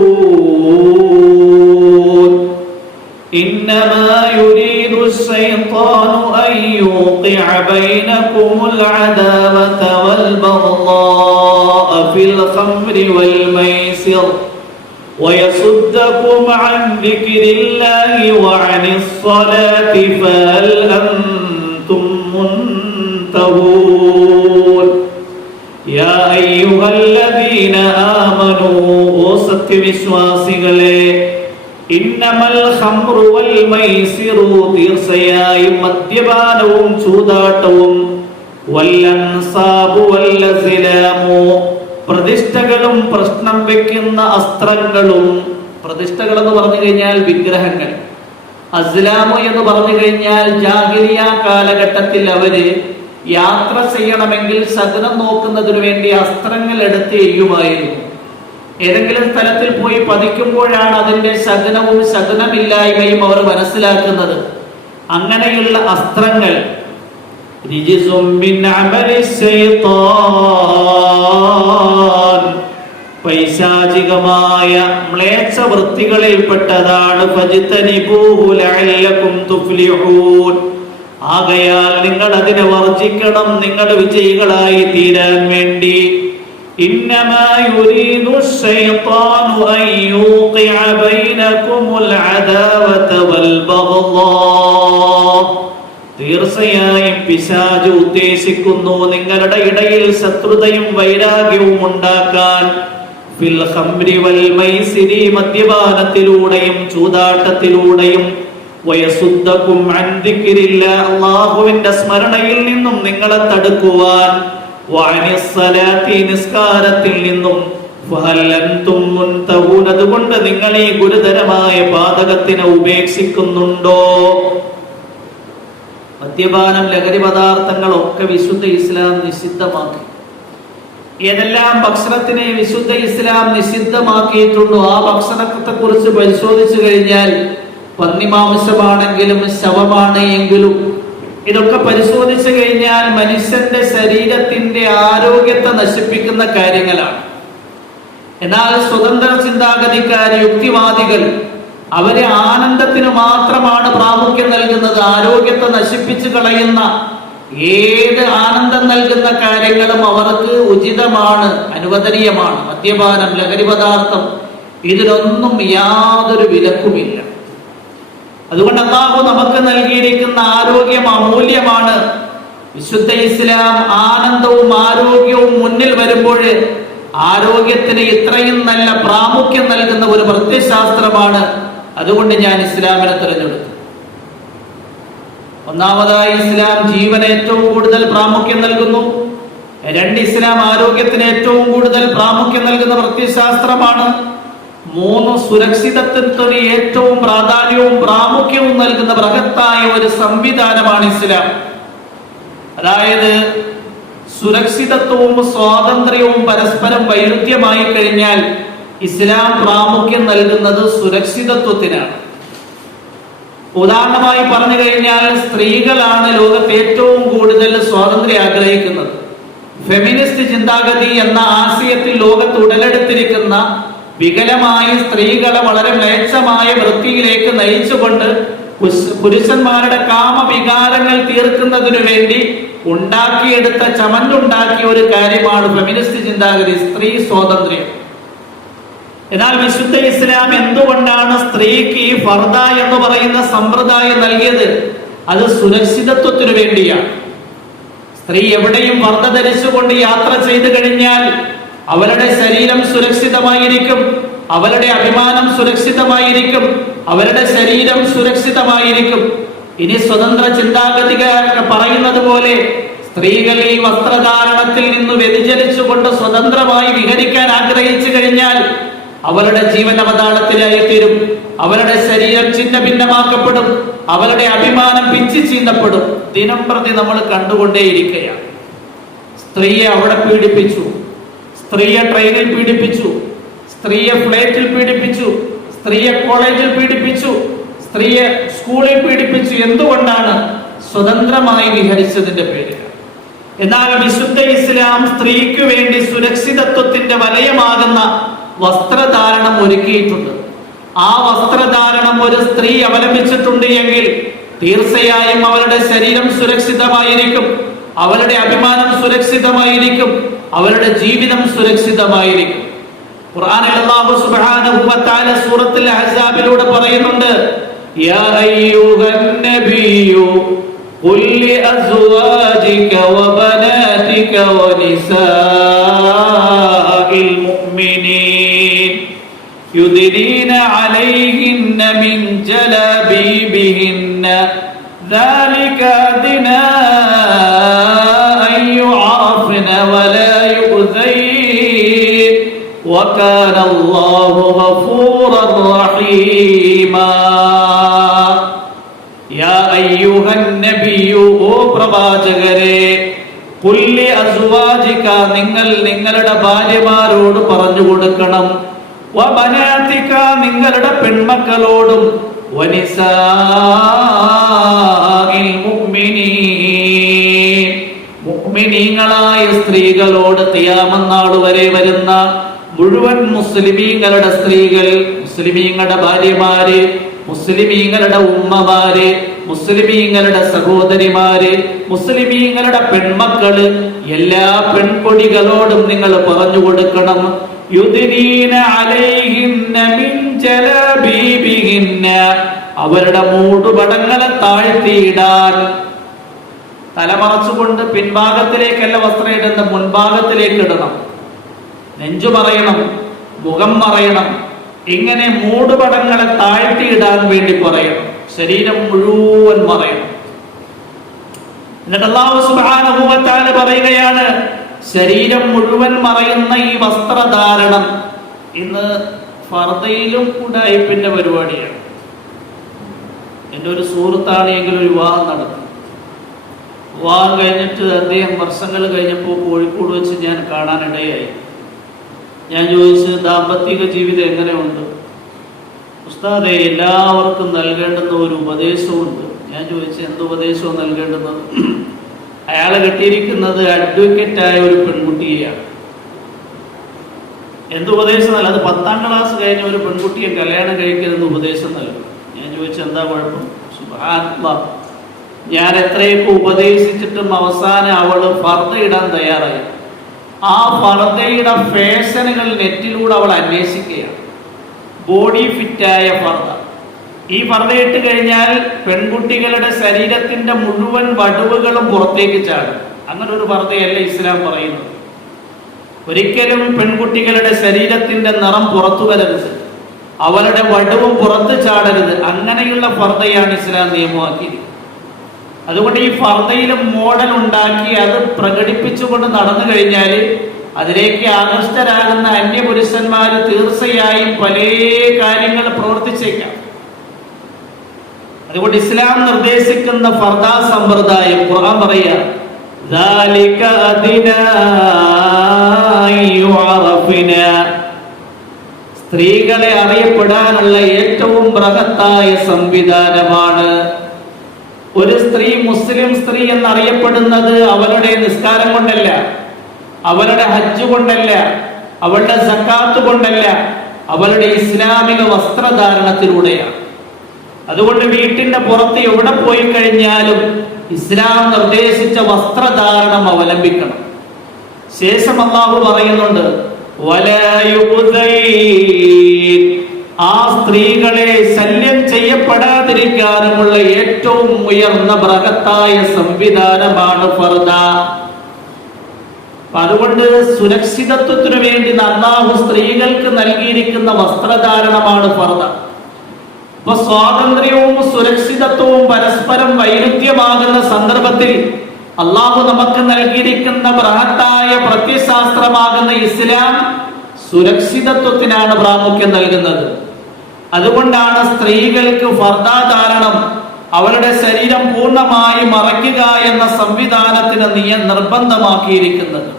إنما يريد الشيطان أن يوقع بينكم العداوة والبغضاء في الخمر والميسر ويصدكم عن ذكر الله وعن الصلاة فهل أنتم منتهون. يا أيها الذين آمنوا وصدق വിശ്വാസികളെ, ഇന്നമൽ ഖംറു വൽ മൈസിറു തീർച്ചയായും മദ്യപാനവും ചൂതാട്ടവും വൽ അൻസാബു വൽ അസ്ലാമു പ്രതിഷ്ഠകളും പ്രശ്നം വെക്കുന്ന അസ്ത്രങ്ങളും. പ്രതിഷ്ഠകൾ എന്ന് പറഞ്ഞു കഴിഞ്ഞാൽ വിഗ്രഹങ്ങൾ, അസ്ലാമു എന്ന് പറഞ്ഞു കഴിഞ്ഞാൽ ജാഹിലിയ കാലഘട്ടത്തിൽ അവര് യാത്ര ചെയ്യണമെങ്കിൽ ശകുനം നോക്കുന്നതിനു വേണ്ടി അസ്ത്രങ്ങൾ എടുത്ത് എയ്യുമായിരുന്നു. ഏതെങ്കിലും സ്ഥലത്തിൽ പോയി പതിക്കുമ്പോഴാണ് അതിന്റെ ശകുനവും ശകുനമില്ലായ്മയും അവർ മനസ്സിലാക്കുന്നത്. അങ്ങനെയുള്ള അസ്ത്രങ്ങൾ റിജ്സും മിൻ അമലിശ് ശൈത്താൻ പൈശാചികമായ മ്ലേച്ഛ വൃത്തികളിൽപ്പെട്ടതാണ്. ഫജ്തനിബൂഹു ലഅല്ലകും തുഫ്ലിഹൂൻ. ആകയാൽ നിങ്ങൾ അതിനെ വർജിക്കണം, നിങ്ങൾ വിജയികളായി തീരാൻ വേണ്ടി. إنما يريد الشيطان أن يوقع بينكم العداوة والبغضاء. തീർച്ചയായും പിശാച് ഉദ്ദേശിക്കുന്നു നിങ്ങളുടെ ഇടയിൽ ശത്രുതയും വൈരാഗ്യവും ഉണ്ടാക്കാൻ. ഫിൽ ഖംരി വൽ മൈസിരി മദ്യപാനത്തിലൂടെയും ചൂതാട്ടത്തിലൂടെയും. വയസുദ്ദകും അൻ ദിക്രില്ലാഹ് അല്ലാഹുവിന്റെ സ്മരണയിൽ നിന്നും നിങ്ങളെ തടുക്കുവാൻ. നിസ്കാരത്തിൽ നിന്നും. അതുകൊണ്ട് നിങ്ങൾ ഈ ഗുരുതരമായ പാതകത്തിനെ ഉപേക്ഷിക്കുന്നുണ്ടോ? മദ്യപാനം, ലഹരി പദാർത്ഥങ്ങളൊക്കെ വിശുദ്ധ ഇസ്ലാം നിഷിദ്ധമാക്കി. ഏതെല്ലാം ഭക്ഷണത്തിനെ വിശുദ്ധ ഇസ്ലാം നിഷിദ്ധമാക്കിയിട്ടുണ്ടോ ആ ഭക്ഷണത്തെ കുറിച്ച് പരിശോധിച്ചു കഴിഞ്ഞാൽ പന്നിമാംസമാണെങ്കിലും ശവമാണ് എങ്കിലും ഇതൊക്കെ പരിശോധിച്ചു കഴിഞ്ഞാൽ മനുഷ്യന്റെ ശരീരത്തിന്റെ ആരോഗ്യത്തെ നശിപ്പിക്കുന്ന കാര്യങ്ങളാണ്. എന്നാൽ സ്വതന്ത്ര ചിന്താഗതിക്കാർ, യുക്തിവാദികൾ അവര് ആനന്ദത്തിന് മാത്രമാണ് പ്രാമുഖ്യം നൽകുന്നത്. ആരോഗ്യത്തെ നശിപ്പിച്ചു കളയുന്ന ഏത് ആനന്ദം നൽകുന്ന കാര്യങ്ങളും അവർക്ക് ഉചിതമാണ്, അനുവദനീയമാണ്. മദ്യപാനം, ലഹരി പദാർത്ഥം ഇതിലൊന്നും യാതൊരു വിലക്കുമില്ല. അതുകൊണ്ട് അല്ലാഹു നമുക്ക് നൽകിയിരിക്കുന്ന ആരോഗ്യം അമൂല്യമാണ്. വിശുദ്ധ ഇസ്ലാം ആനന്ദവും ആരോഗ്യവും മുന്നിൽ വരുമ്പോൾ ആരോഗ്യത്തിന് ഇത്രയും നല്ല പ്രാമുഖ്യം നൽകുന്ന ഒരു പ്രത്യയശാസ്ത്രമാണ്. അതുകൊണ്ട് ഞാൻ ഇസ്ലാമിനെ തിരഞ്ഞെടുത്തു. ഒന്നാമതായി ഇസ്ലാം ജീവന് ഏറ്റവും കൂടുതൽ പ്രാമുഖ്യം നൽകുന്നു. രണ്ട്, ഇസ്ലാം ആരോഗ്യത്തിന് ഏറ്റവും കൂടുതൽ പ്രാമുഖ്യം നൽകുന്ന പ്രത്യയശാസ്ത്രമാണ്. മൂന്ന്, സുരക്ഷിതത്വത്തിന് ഏറ്റവും പ്രാധാന്യവും പ്രാമുഖ്യവും നൽകുന്ന ബൃഹത്തായ ഒരു സംവിധാനമാണ് ഇസ്ലാം. അതായത് സുരക്ഷിതത്വവും സ്വാതന്ത്ര്യവും പരസ്പരം വൈരുദ്ധ്യമായി കഴിഞ്ഞാൽ ഇസ്ലാം പ്രാമുഖ്യം നൽകുന്നത് സുരക്ഷിതത്വത്തിനാണ്. ഉദാഹരണമായി പറഞ്ഞു കഴിഞ്ഞാൽ സ്ത്രീകളാണ് ലോകത്ത് ഏറ്റവും കൂടുതൽ സ്വാതന്ത്ര്യം ആഗ്രഹിക്കുന്നത്. ഫെമിനിസ്റ്റ് ചിന്താഗതി എന്ന ആശയത്തിൽ ലോകത്ത് ഉടലെടുത്തിരിക്കുന്ന വികലമായി സ്ത്രീകളെ വളരെ മ്ലേച്ഛമായ വൃത്തിയിലേക്ക് നയിച്ചുകൊണ്ട് പുരുഷന്മാരുടെ കാമവികാരങ്ങൾ തീർക്കുന്നതിനു വേണ്ടി ഉണ്ടാക്കിയെടുത്ത, ചമഞ്ഞുണ്ടാക്കിയ ഒരു കാര്യമാണ് ഫെമിനിസ്റ്റ് ചിന്താഗതി, സ്ത്രീ സ്വാതന്ത്ര്യം. എന്നാൽ വിശുദ്ധ ഇസ്ലാം എന്തുകൊണ്ടാണ് സ്ത്രീക്ക് ഈ ഫർദ എന്ന് പറയുന്ന സമ്പ്രദായം നൽകിയത്? അത് സുരക്ഷിതത്വത്തിനു വേണ്ടിയാണ്. സ്ത്രീ എവിടെയും ഫർദ ധരിച്ചുകൊണ്ട് യാത്ര ചെയ്തു കഴിഞ്ഞാൽ അവരുടെ ശരീരം സുരക്ഷിതമായിരിക്കും, അവരുടെ അഭിമാനം സുരക്ഷിതമായിരിക്കും, അവരുടെ ശരീരം സുരക്ഷിതമായിരിക്കും. ഇനി സ്വതന്ത്ര ചിന്താഗതികാരൊക്കെ പറയുന്നത് പോലെ സ്ത്രീകൾ ഈ വസ്ത്രധാരണത്തിൽ നിന്ന് വ്യതിചലിച്ചുകൊണ്ട് സ്വതന്ത്രമായി വിഹരിക്കാൻ ആഗ്രഹിച്ചു കഴിഞ്ഞാൽ അവരുടെ ജീവൻ അവതാളത്തിലായി തീരും, അവരുടെ ശരീരം ഛിന്ന ഭിന്നമാക്കപ്പെടും, അവരുടെ അഭിമാനം പിച്ചി ചീന്തപ്പെടും. ദിനം പ്രതി നമ്മൾ കണ്ടുകൊണ്ടേയിരിക്കുകയാണ്. സ്ത്രീയെ അവിടെ പീഡിപ്പിച്ചു, സ്ത്രീയെ ട്രെയിനിൽ പീഡിപ്പിച്ചു, സ്ത്രീയെ ഫ്ലൈറ്റിൽ പീഡിപ്പിച്ചു, സ്ത്രീയെ കോളേജിൽ പീഡിപ്പിച്ചു, സ്ത്രീയെ സ്കൂളിൽ പീഡിപ്പിച്ചു. എന്തുകൊണ്ടാണ്? സ്വതന്ത്രമായി വിഹരിച്ചതിന്റെ പേരിൽ. എന്നാൽ വിശുദ്ധ ഇസ്ലാം സ്ത്രീക്ക് വേണ്ടി സുരക്ഷിതത്വത്തിന്റെ വലയമാകുന്ന വസ്ത്രധാരണം ഒരുക്കിയിട്ടുണ്ട്. ആ വസ്ത്രധാരണം ഒരു സ്ത്രീ അവലംബിച്ചിട്ടുണ്ട് എങ്കിൽ തീർച്ചയായും അവരുടെ ശരീരം സുരക്ഷിതമായിരിക്കും, അവരുടെ അഭിമാനം സുരക്ഷിതമായിരിക്കും, അവരുടെ ജീവിതം സുരക്ഷിതമായിരിക്കും. ഖുർആനിൽ അല്ലാഹു സുബ്ഹാനഹു വ തആല സൂറത്തുൽ അഹ്സാബിലൂടെ പറയുന്നുണ്ട്, യാ അയ്യുഹൻ നബിയ്യു ഖുൽ ലിഅസ്വാജിക വബനാതിക വനിസാഇൽ മുഅ്മിനീൻ യുദ്നീന അലൈഹിന്ന മിൻ ജലബീബിഹിന്ന ذلك أدنى أن يعرفن ولا يؤذين وكان الله غفورا رحيما. يا أيها النبي ഓ പ്രവാചകരെ, ഖുൽ ലിഅസ്വാജിക നിങ്ങൾ നിങ്ങളുടെ ഭാര്യമാരോട് പറഞ്ഞു കൊടുക്കണം, വബനാതിക നിങ്ങളുടെ പെൺമക്കളോടും, വനിസാഇൽ മുഅ്മിനീൻ മുഅ്മിനീങ്ങളായ സ്ത്രീകളോട് ഖിയാമത്ത് നാൾ വരെ വരുന്ന മുഴുവൻ മുസ്ലിമീങ്ങളുടെ സ്ത്രീകൾ, മുസ്ലിമീങ്ങളുടെ ഭാര്യമാര്, മുസ്ലിമീങ്ങളുടെ ഉമ്മമാര്, മുസ്ലിമീങ്ങളുടെ സഹോദരിമാര്, മുസ്ലിമീങ്ങളുടെ പെൺമക്കള്, എല്ലാ പെൺകൊടികളോടും നിങ്ങൾ പറഞ്ഞു കൊടുക്കണം, യുദ്നീന അലൈഹിന്ന മിൻ ജലബീബിഹിന്ന അവരുടെ മൂടുപടങ്ങളെ താഴ്ത്തിയിടാൻ. തലമറച്ചുകൊണ്ട് പിൻഭാഗത്തിലേക്കല്ല വസ്ത്രം ഇടുന്ന, മുൻഭാഗത്തിലേക്ക് ഇടണം. നെഞ്ചു മറയണം, മുഖം മറയണം. ഇങ്ങനെ മൂടുപടങ്ങളെ താഴ്ത്തിയിടാൻ വേണ്ടി പറയണം. ശരീരം മുഴുവൻ മറയണം. എന്നിട്ട് അല്ലാഹു സുബ്ഹാനഹു വ തആല പറയുകയാണ്, ശരീരം മുഴുവൻ മറയുന്ന ഈ വസ്ത്രധാരണം ഇന്ന് ഫർദയിലും ഉഡായിപ്പിന്റെ പരിപാടിയാണ്. എൻ്റെ ഒരു സുഹൃത്താണ് എങ്കിൽ ഒരു വിവാഹം നടത്തി. വിവാഹം കഴിഞ്ഞിട്ട് അദ്ദേഹം വർഷങ്ങൾ കഴിഞ്ഞപ്പോൾ കോഴിക്കോട് വെച്ച് ഞാൻ കാണാനിടയായി. ഞാൻ ചോദിച്ചു, ദാമ്പത്തിക ജീവിതം എങ്ങനെയുണ്ട്? ഉസ്താദേ, എല്ലാവർക്കും നൽകേണ്ടുന്ന ഒരു ഉപദേശമുണ്ട്. ഞാൻ ചോദിച്ചു, എന്ത് ഉപദേശവും നൽകേണ്ടുന്നത്? അയാൾ കെട്ടിയിരിക്കുന്നത് അഡ്വക്കേറ്റായ ഒരു പെൺകുട്ടിയെയാണ്. എന്തുപദേശം നൽകും? അത് 10ാം ക്ലാസ് കഴിഞ്ഞ ഒരു പെൺകുട്ടിയെ കല്യാണം കഴിക്കരുതെന്ന് ഉപദേശം നൽകും. ഞാൻ ചോദിച്ചു, എന്താ കുഴപ്പം? സുബ്ഹാനല്ലാഹ്, ഞാൻ എത്രയൊക്കെ ഉപദേശിച്ചിട്ടും അവസാനം അവള് ഫർദ ഇടാൻ തയ്യാറായി. ആ ഫർദയുടെ ഫാഷനുകൾ നെറ്റിലൂടെ അവൾ അന്വേഷിക്കുകയാണ്. ബോഡി ഫിറ്റായ ഫർദ. ഈ ഫർദ ഇട്ട് കഴിഞ്ഞാൽ പെൺകുട്ടികളുടെ ശരീരത്തിന്റെ മുഴുവൻ വടുവുകളും പുറത്തേക്ക് ചാടും. അങ്ങനെ ഒരു ഫർദയല്ല ഇസ്ലാം പറയുന്നത്. ഒരിക്കലും പെൺകുട്ടികളുടെ ശരീരത്തിന്റെ നിറം പുറത്തു വരരുത്, അവരുടെ വടുവും പുറത്ത് ചാടരുത്. അങ്ങനെയുള്ള ഫർദയാണ് ഇസ്ലാം നിയമമാക്കിയത്. അതുകൊണ്ട് ഈ ഫർദയിൽ മോഡൽ ഉണ്ടാക്കി അത് പ്രകടിപ്പിച്ചുകൊണ്ട് നടന്നു കഴിഞ്ഞാൽ അതിലേക്ക് ആകൃഷ്ടരാകുന്ന അന്യപുരുഷന്മാര് തീർച്ചയായും പല കാര്യങ്ങൾ പ്രവർത്തിച്ചേക്കാം. അതുകൊണ്ട് ഇസ്ലാം നിർദ്ദേശിക്കുന്ന ഫർദ സമ്പ്രദായം ഖുർആൻ പറയാ, ذَلِكَ أَدْنَى أَن يُعْرَفْنَ സ്ത്രീകളെ അറിയപ്പെടാനുള്ള ഏറ്റവും ബൃഹത്തായ സംവിധാനമാണ്. ഒരു സ്ത്രീ മുസ്ലിം സ്ത്രീ എന്നറിയപ്പെടുന്നത് അവളുടെ നിസ്കാരം കൊണ്ടല്ല, അവളുടെ ഹജ്ജ് കൊണ്ടല്ല, അവളുടെ സക്കാത്ത് കൊണ്ടല്ല, അവളുടെ ഇസ്ലാമിക വസ്ത്രധാരണത്തിലൂടെയാണ്. അതുകൊണ്ട് വീട്ടിന്റെ പുറത്ത് എവിടെ പോയി കഴിഞ്ഞാലും ഇസ്ലാം നിർദ്ദേശിച്ച വസ്ത്രധാരണം അവലംബിക്കണം. ശേഷം അല്ലാഹു പറയുന്നുണ്ട്, വലാ യുഖ്സൈൻ, ആ സ്ത്രീകളെ ശല്യം ചെയ്യപ്പെടാതിരിക്കാനുമുള്ള ഏറ്റവും ഉയർന്ന ബൃഹത്തായ സംവിധാനമാണ് ഫർദ. അതുകൊണ്ട് സുരക്ഷിതത്വത്തിനു വേണ്ടി അല്ലാഹു സ്ത്രീകൾക്ക് നൽകിയിരിക്കുന്ന വസ്ത്രധാരണമാണ് ഫർദ. അപ്പൊ സ്വാതന്ത്ര്യവും സുരക്ഷിതത്വവും പരസ്പരം വൈരുദ്ധ്യമാകുന്ന സന്ദർഭത്തിൽ അല്ലാഹു നമുക്ക് നൽകിയിരിക്കുന്ന ബൃഹത്തായ പ്രത്യയശാസ്ത്രമാകുന്ന ഇസ്ലാം സുരക്ഷിതത്വത്തിനാണ് പ്രാമുഖ്യം നൽകുന്നത്. അതുകൊണ്ടാണ് സ്ത്രീകൾക്ക് ഫർദ ധാരണം, അവരുടെ ശരീരം പൂർണ്ണമായി മറയ്ക്കുക എന്ന സംവിധാനത്തിന് നിർബന്ധമാക്കിയിരിക്കുന്നത്.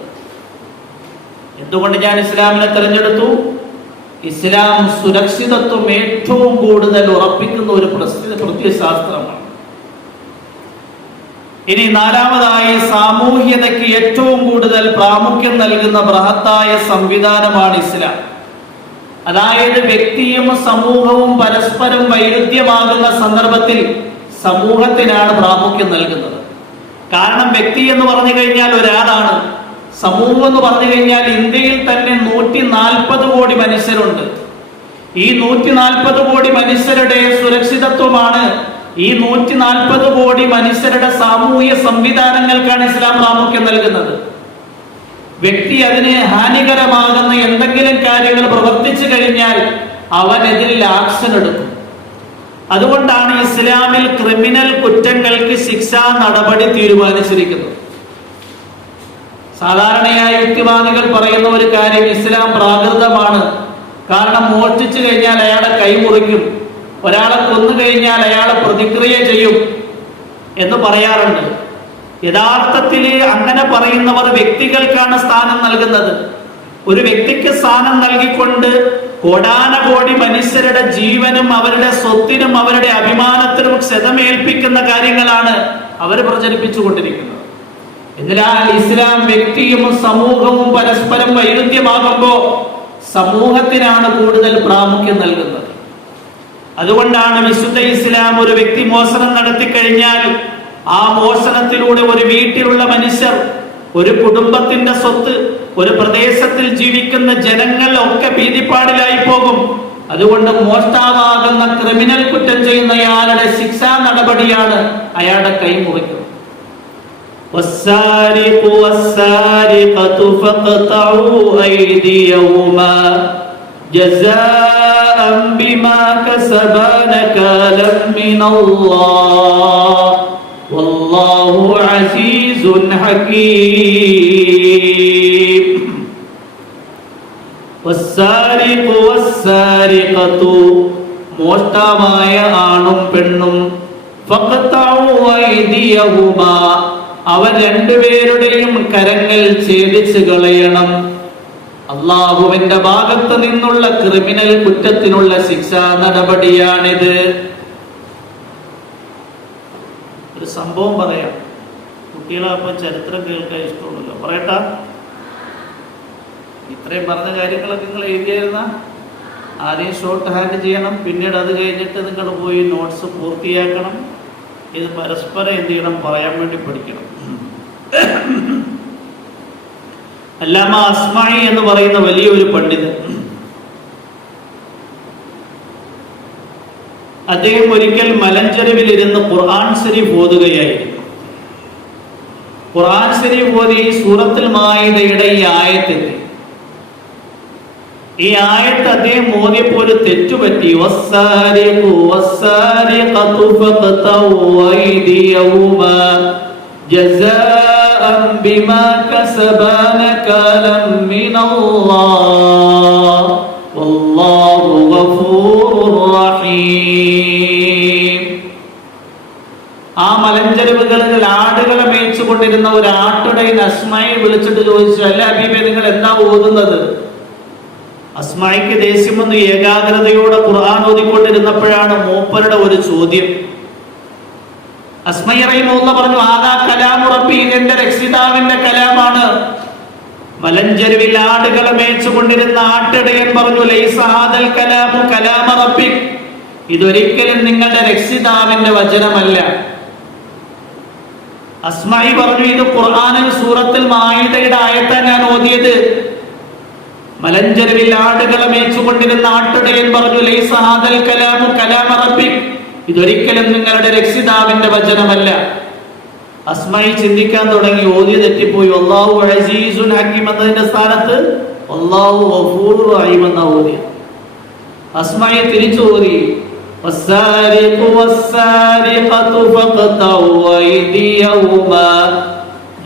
എന്തുകൊണ്ട് ഞാൻ ഇസ്ലാമിനെ തിരഞ്ഞെടുത്തു? ഇസ്ലാം സുരക്ഷിതത്വം ഏറ്റവും കൂടുതൽ ഉറപ്പിക്കുന്ന ഒരു പ്രത്യയശാസ്ത്രമാണ്. ഇനി നാലാമതായി, സാമൂഹ്യതയ്ക്ക് ഏറ്റവും കൂടുതൽ പ്രാമുഖ്യം നൽകുന്ന ബൃഹത്തായ സംവിധാനമാണ് ഇസ്ലാം. അതായത് വ്യക്തിയും സമൂഹവും പരസ്പരം വൈരുദ്ധ്യമാകുന്ന സന്ദർഭത്തിൽ സമൂഹത്തിനാണ് പ്രാമുഖ്യം നൽകുന്നത്. കാരണം വ്യക്തി എന്ന് പറഞ്ഞു കഴിഞ്ഞാൽ ഒരാളാണ്, സമൂഹം എന്ന് പറഞ്ഞു കഴിഞ്ഞാൽ ഇന്ത്യയിൽ തന്നെ 140 കോടി മനുഷ്യരുണ്ട്. ഈ 140 കോടി മനുഷ്യരുടെ സുരക്ഷിതത്വമാണ്, ഈ 140 കോടി മനുഷ്യരുടെ സാമൂഹ്യ സംവിധാനങ്ങൾക്കാണ് ഇസ്ലാം പ്രാമുഖ്യം നൽകുന്നത്. വ്യക്തി അതിന് ഹാനികരമാകുന്ന എന്തെങ്കിലും കാര്യങ്ങൾ പ്രവർത്തിച്ചു കഴിഞ്ഞാൽ അവനെതിരിൽ ആക്ഷൻ എടുക്കും. അതുകൊണ്ടാണ് ഇസ്ലാമിൽ ക്രിമിനൽ കുറ്റങ്ങൾക്ക് ശിക്ഷാ നടപടി തീരുമാനിച്ചിരിക്കുന്നത്. സാധാരണയായി യുക്തിവാദികൾ പറയുന്ന ഒരു കാര്യം, ഇസ്ലാം പ്രാകൃതമാണ്, കാരണം മോഷ്ടിച്ചു കഴിഞ്ഞാൽ അയാളെ കൈമുറിക്കും, ഒരാളെ കൊന്നു കഴിഞ്ഞാൽ അയാളെ പ്രതിക്രിയ ചെയ്യും എന്ന് പറയാറുണ്ട്. യഥാർത്ഥത്തിൽ അങ്ങനെ പറയുന്നവർ വ്യക്തികൾക്കാണ് സ്ഥാനം നൽകുന്നത്. ഒരു വ്യക്തിക്ക് സ്ഥാനം നൽകിക്കൊണ്ട് കോടാനകോടി മനുഷ്യരുടെ ജീവനും അവരുടെ സ്വത്തിനും അവരുടെ അഭിമാനത്തിനും ക്ഷതമേൽപ്പിക്കുന്ന കാര്യങ്ങളാണ് അവർ പ്രചരിപ്പിച്ചു കൊണ്ടിരിക്കുന്നത്. എന്നാൽ ഇസ്ലാം വ്യക്തിയും സമൂഹവും പരസ്പരം വൈരുദ്ധ്യമാകുമ്പോൾ സമൂഹത്തിനാണ് കൂടുതൽ പ്രാമുഖ്യം നൽകുന്നത്. അതുകൊണ്ടാണ് വിശുദ്ധ ഇസ്ലാം ഒരു വ്യക്തി മോഷണം നടത്തിക്കഴിഞ്ഞാൽ ആ മോഷണത്തിലൂടെ ഒരു വീട്ടിലുള്ള മനുഷ്യർ, ഒരു കുടുംബത്തിന്റെ സ്വത്ത്, ഒരു പ്രദേശത്തിൽ ജീവിക്കുന്ന ജനങ്ങൾ ഒക്കെ ഭീതിപ്പാടിലായി പോകും. അതുകൊണ്ട് മോഷ്ടാവാകുന്ന ക്രിമിനൽ കുറ്റം ചെയ്യുന്നയാളുടെ ശിക്ഷാ നടപടിയാണ് അയാളുടെ കൈ മുറിക്കുന്നത്. والسارق والسارقة فاقطعوا أيديهما جزاء بما كسبا نكالا من الله والله عزيز حكيم. والسارق والسارقة മോഷ്ടാവായ ആണും പെണ്ണും ഫഖ്തഉ അയ്ദിയഹുമാ അവർ രണ്ടുപേരുടെയും കരങ്ങൾ ഛേദിച്ചു കളയണം. അള്ളാഹുവിന്റെ ഭാഗത്ത് നിന്നുള്ള ക്രിമിനൽ കുറ്റത്തിനുള്ള ശിക്ഷാ നടപടിയാണിത്. ഒരു സംഭവം പറയാം, കുട്ടികളപ്പം ചരിത്രം കേൾക്കാൻ ഇഷ്ടമുള്ളല്ലോ, പറയട്ടാ? ഇത്രയും പറഞ്ഞ കാര്യങ്ങളൊക്കെ നിങ്ങൾ എഴുതിയായിരുന്ന ആദ്യം ഷോർട്ട് ഹാൻഡ് ചെയ്യണം, പിന്നീട് അത് കഴിഞ്ഞിട്ട് നിങ്ങൾ പോയി നോട്ട്സ് പൂർത്തിയാക്കണം. ഇത് പരസ്പരം എന്ത് ചെയ്യണം, പറയാൻ വേണ്ടി പഠിക്കണം. അല്ലാമ അസ്മാഇ എന്ന് പറയുന്ന വലിയൊരു പണ്ഡിതൻ, അദ്ദേഹം ഒരിക്കൽ മലഞ്ചെരുവിൽ ഇരുന്ന് ഖുർആൻ ശരീഫ് ഓതുകയായിരുന്നു. ഖുർആൻ ശരീഫ് ഓതി സൂറത്തുൽ മാഇദയുടെ ഈ ആയത്തിന്റെ ഈ ആയത്ത് അദ്ദേഹം ഓതിയപ്പോൾ ഒരു തെറ്റുപറ്റി. വസ്സാരിഖു വസ്സാരിഖതു ഫഖ്തഉ അയ്ദിയഹുമാ ജസാഅൻ ബിമാ കസബാ നകാലൻ മിനല്ലാഹ് വല്ലാഹു ഗഫൂറുർ റഹീം. ആ മലഞ്ചെരുവുകളിൽ ആടുകളെ മേയിച്ചുകൊണ്ടിരുന്ന ഒരു ആട്ടുടയൻ അസ്മായെ വിളിച്ചിട്ട് ചോദിച്ചു, അല്ല ഹബീബേ, നിങ്ങൾ എന്താ ഓതുന്നത്? അസ്മായിക്ക് ദേഷ്യം വന്ന് ഏകാഗ്രതയോടെ ഖുർആൻ ഓതിക്കൊണ്ടിരുന്നപ്പോഴാണ് മൂപ്പരുടെ ഒരു ചോദ്യം. അസ്മഇ റഹിമഹുല്ലാഹ് പറഞ്ഞു, ആദാ കലാമു റബ്ബി, എന്റെ രക്ഷിതാവിന്റെ കലാമാണ്. മലഞ്ചെരുവിൽ ആടുകളെ മേയിച്ചുകൊണ്ടിരുന്ന ആട്ടിടയൻ പറഞ്ഞു, ലൈസ ഹാദൽ കലാമു കലാമ റബ്ബി, ഇതൊരിക്കലും നിങ്ങളുടെ രക്ഷിതാവിന്റെ വചനമല്ല. അസ്മഇ പറഞ്ഞു, ഇത് ഖുർആനിൽ സൂറത്തുൽ മാഇദയുടെ ആയത്താണ് ഞാൻ ഓതിയത്. മലഞ്ചെരുവിൽ ആടുകളെ മേച്ചുകൊണ്ടിരുന്ന ആട്ടിടയൻ പറഞ്ഞു, ലൈസ ഹാദൽ കലാമു കലാമ റബ്ബിക്, ഇതൊരിക്കലും നിങ്ങളുടെ രക്ഷിതാവിന്റെ വചനമല്ല. അസ്മായി ചിന്തിക്കാൻ തുടങ്ങി, ഓതി തെറ്റിപ്പോയി. അല്ലാഹു അസീസുൻ ഹകീം എന്നതിന്റെ സ്ഥാനത്ത് അല്ലാഹു ഗഫൂറുർ റഹീം എന്ന ഓതി. അസ്മായി തിരിച്ചു ഓതി, വസ്സാരിഖു വസ്സാരിഖതു ഫഖതഉ അയ്ദിയഹുമാ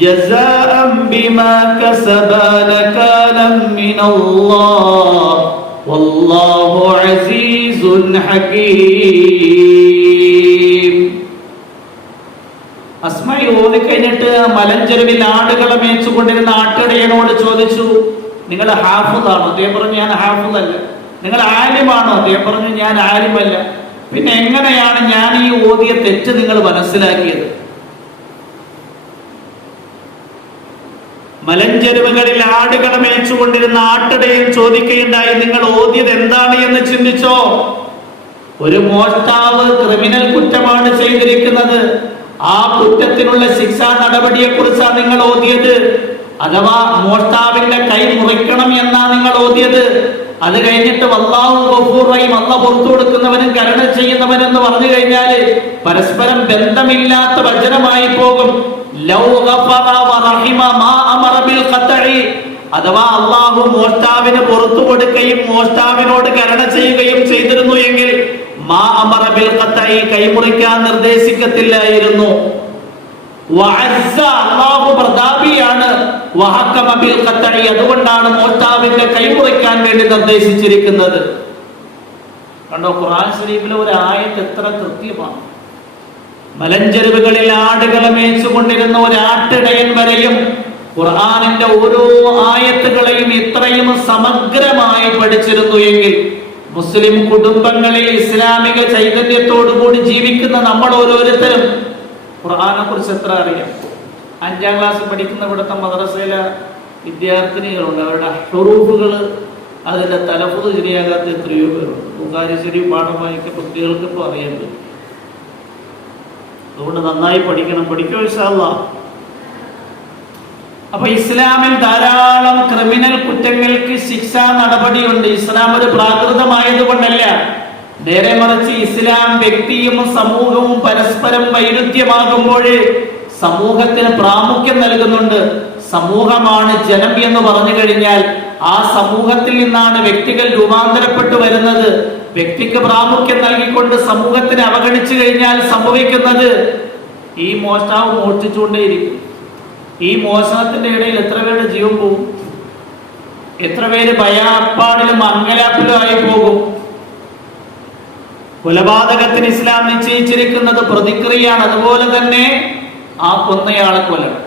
ജസാഅൻ ബിമാ കസബാ നകാലൻ മിനല്ലാഹ് വല്ലാഹു അസീസുൻ ഹകീം. അസ്മായി ഓതി കഴിഞ്ഞിട്ട് മലഞ്ചെരുവിൽ ആടുകളെ മേച്ചുകൊണ്ടിരുന്ന ആട്ടിടയനോട് ചോദിച്ചു, നിങ്ങൾ ഹാഫിളാണോ? അദ്ദേഹം പറഞ്ഞു, ഞാൻ ഹാഫിളല്ല. നിങ്ങൾ ആലിമാണോ? അദ്ദേഹം പറഞ്ഞു, ഞാൻ ആലിമല്ല. പിന്നെ എങ്ങനെയാണ് ഞാൻ ഈ ഓതിയ തെറ്റ് നിങ്ങൾ മനസ്സിലാക്കിയത്? മലഞ്ചെരുവുകളിൽ ആടുകളെ മേച്ചുകൊണ്ടിരുന്ന ആട്ടിടയൻ ചോദിക്കുകയുണ്ടായി, നിങ്ങൾ ഓതിയത് എന്താണ് എന്ന് ചിന്തിച്ചോ? ഒരു മോഷ്ടാവ് ക്രിമിനൽ കുറ്റമാണ് ചെയ്തിരിക്കുന്നത്, ആ കുറ്റത്തിനുള്ള ശിക്ഷാ നടപടിയെ കുറിച്ചാണ് നിങ്ങൾ ഓതിയത്. അഥവാ മോഷ്ടാവിന്റെ കൈ മുറിക്കണം എന്നാ നിങ്ങൾ ഓതിയത്. അത് കഴിഞ്ഞിട്ട് വല്ലാഹു ഗഫൂർ റഹീം, അല്ലാഹു പുറത്തു കൊടുക്കുന്നവനും കരുണ ചെയ്യുന്നവനെന്ന് പറഞ്ഞു കഴിഞ്ഞാല് പരസ്പരം ബന്ധമില്ലാത്ത വചനമായി പോകും. ലൗ ഗഫറ വറഹിമ മാ അമറ ബിൽ ഖത്ഇ, അഥവാ അല്ലാഹു മോഷ്ടാവിന് പുറത്തു കൊടുക്കുകയും മോഷ്ടാവിനോട് കരുണ ചെയ്യുകയും ചെയ്തിരുന്നു എങ്കിൽ മാ അമറ ബിൽ ഖത്ഇ, കൈമുറിക്കാൻ നിർദ്ദേശിക്കത്തില്ലായിരുന്നു. വഅസ്സ, അല്ലാഹു പ്രതാപിയാണ്. വഹക്കമ ബിൽ ഖത്ഇ, അതുകൊണ്ടാണ് മോഷ്ടാവിന്റെ കൈമുറിക്കാൻ വേണ്ടി നിർദ്ദേശിച്ചിരിക്കുന്നത്. കണ്ടോ, ഖുർആൻ ശരീഫിലെ ഒരു ആയത്ത് എത്ര കൃത്യമാണ്. മലഞ്ചെരുവുകളിൽ ആടുകളെ മേച്ചുകൊണ്ടിരുന്ന ഒരു ആട്ടിടയൻ വരെയും ഖുർആനിന്റെ ഓരോ ആയത്തുകളെയും ഇത്രയും സമഗ്രമായി പഠിച്ചിരുന്നു എങ്കിൽ മുസ്ലിം കുടുംബങ്ങളിൽ ഇസ്ലാമിക ചൈതന്യത്തോടു കൂടി ജീവിക്കുന്ന നമ്മൾ ഓരോരുത്തരും ഖുർആനെ കുറിച്ച് എത്ര അറിയാം? 5ാം ക്ലാസ് പഠിക്കുന്ന ഇവിടുത്തെ മദ്രസയിലെ വിദ്യാർത്ഥിനികളുണ്ട്, അവരുടെ ഹുറൂഫുകൾ, അതിന്റെ തലഫുദ് ശരിയാകാത്ത എത്രയോ പേരുണ്ട്. ബുഖാരി ശരീഫ് പാഠം വായിക്കുന്ന കുട്ടികൾക്ക് ഇപ്പോൾ അറിയാൻ പറ്റും. അതുകൊണ്ട് നന്നായി പഠിക്കണം, പഠിക്കോ ഇൻഷാ അല്ലാഹ്. അപ്പൊ ഇസ്ലാമിൽ ധാരാളം ക്രിമിനൽ കുറ്റങ്ങൾക്ക് ശിക്ഷാ നടപടിയുണ്ട്. ഇസ്ലാം ഒരു പ്രാകൃതമായത് കൊണ്ടല്ല, നേരെ മറിച്ച് ഇസ്ലാം വ്യക്തിയും സമൂഹവും പരസ്പരം വൈരുദ്ധ്യമാകുമ്പോൾ സമൂഹത്തിന് പ്രാമുഖ്യം നൽകുന്നുണ്ട്. സമൂഹമാണ് ജനം എന്ന് പറഞ്ഞു കഴിഞ്ഞാൽ ആ സമൂഹത്തിൽ നിന്നാണ് വ്യക്തികൾ രൂപാന്തരപ്പെട്ടു വരുന്നത്. വ്യക്തിക്ക് പ്രാമുഖ്യം നൽകിക്കൊണ്ട് സമൂഹത്തിനെ അവഗണിച്ചു കഴിഞ്ഞാൽ സംഭവിക്കുന്നത് ഈ മോഷ്ടാവ് മോഷ്ടിച്ചുകൊണ്ടേയിരിക്കും. ഈ മോഷണത്തിന്റെ ഇടയിൽ എത്ര പേരുടെ ജീവൻ പോകും? എത്ര പേര് ഭയാപ്പാടിലും അങ്കലാപ്പിലും ആയി പോകും? കൊലപാതകത്തിന് ഇസ്ലാം നിശ്ചയിച്ചിരിക്കുന്നത് പ്രതിക്രിയയാണ്. അതുപോലെ തന്നെ ആ കൊന്നയാളെ കൊല്ലണം.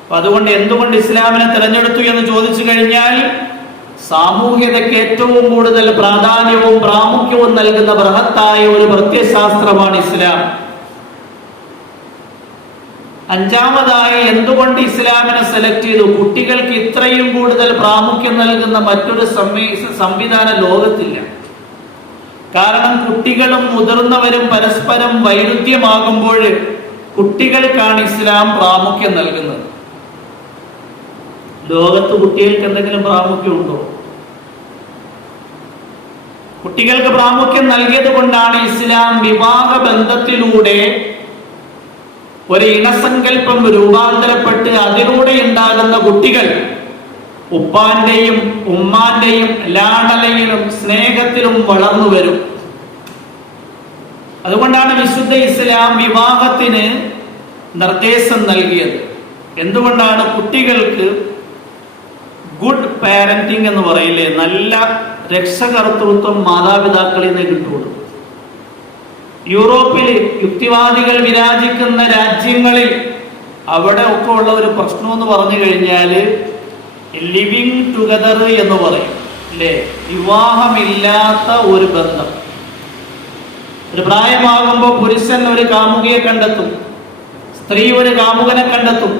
അപ്പൊ അതുകൊണ്ട് എന്തുകൊണ്ട് ഇസ്ലാമിനെ തിരഞ്ഞെടുത്തു എന്ന് ചോദിച്ചു കഴിഞ്ഞാൽ സാമൂഹ്യതയ്ക്ക് ഏറ്റവും കൂടുതൽ പ്രാധാന്യവും പ്രാമുഖ്യവും നൽകുന്ന ബൃഹത്തായ ഒരു പ്രത്യയശാസ്ത്രമാണ് ഇസ്ലാം. 5ാമതായി എന്തുകൊണ്ട് ഇസ്ലാമിനെ സെലക്ട് ചെയ്തു? കുട്ടികൾക്ക് ഇത്രയും കൂടുതൽ പ്രാമുഖ്യം നൽകുന്ന മറ്റൊരു സംവിധാനം ലോകത്തില്ല. കാരണം കുട്ടികളും മുതിർന്നവരും പരസ്പരം വൈരുദ്ധ്യമാകുമ്പോൾ കുട്ടികൾക്കാണ് ഇസ്ലാം പ്രാമുഖ്യം നൽകുന്നത്. ലോകത്ത് കുട്ടികൾക്ക് എന്തെങ്കിലും പ്രാമുഖ്യമുണ്ടോ? കുട്ടികൾക്ക് പ്രാമുഖ്യം നൽകിയത് കൊണ്ടാണ് ഇസ്ലാം വിവാഹ ബന്ധത്തിലൂടെ ഒരു ഇണസങ്കല്പം രൂപാന്തരപ്പെട്ട് അതിലൂടെ ഉണ്ടാകുന്ന കുട്ടികൾ ഉപ്പാന്റെയും ഉമ്മാന്റെയും ലാളനയിലും സ്നേഹത്തിലും വളർന്നു വരും. അതുകൊണ്ടാണ് വിശുദ്ധ ഇസ്ലാം വിവാഹത്തിന് നിർദ്ദേശം നൽകിയത്. എന്തുകൊണ്ടാണ്? കുട്ടികൾക്ക് ഗുഡ് പാരന്റിങ് എന്ന് പറയില്ലേ, നല്ല രക്ഷകർത്തൃത്വം മാതാപിതാക്കളിൽ നിന്ന് കിട്ടുള്ളൂ. യൂറോപ്പിൽ യുക്തിവാദികൾ വിരാജിക്കുന്ന രാജ്യങ്ങളിൽ അവിടെ ഒക്കെ ഉള്ള ഒരു പ്രശ്നം എന്ന് പറഞ്ഞു കഴിഞ്ഞാല് ലിവിങ് ടുഗദർ എന്ന് പറയും അല്ലേ, വിവാഹമില്ലാത്ത ഒരു ബന്ധം. ഒരു പ്രായമാകുമ്പോൾ പുരുഷൻ ഒരു കാമുകിയെ കണ്ടെത്തും, സ്ത്രീ ഒരു കാമുകനെ കണ്ടെത്തും.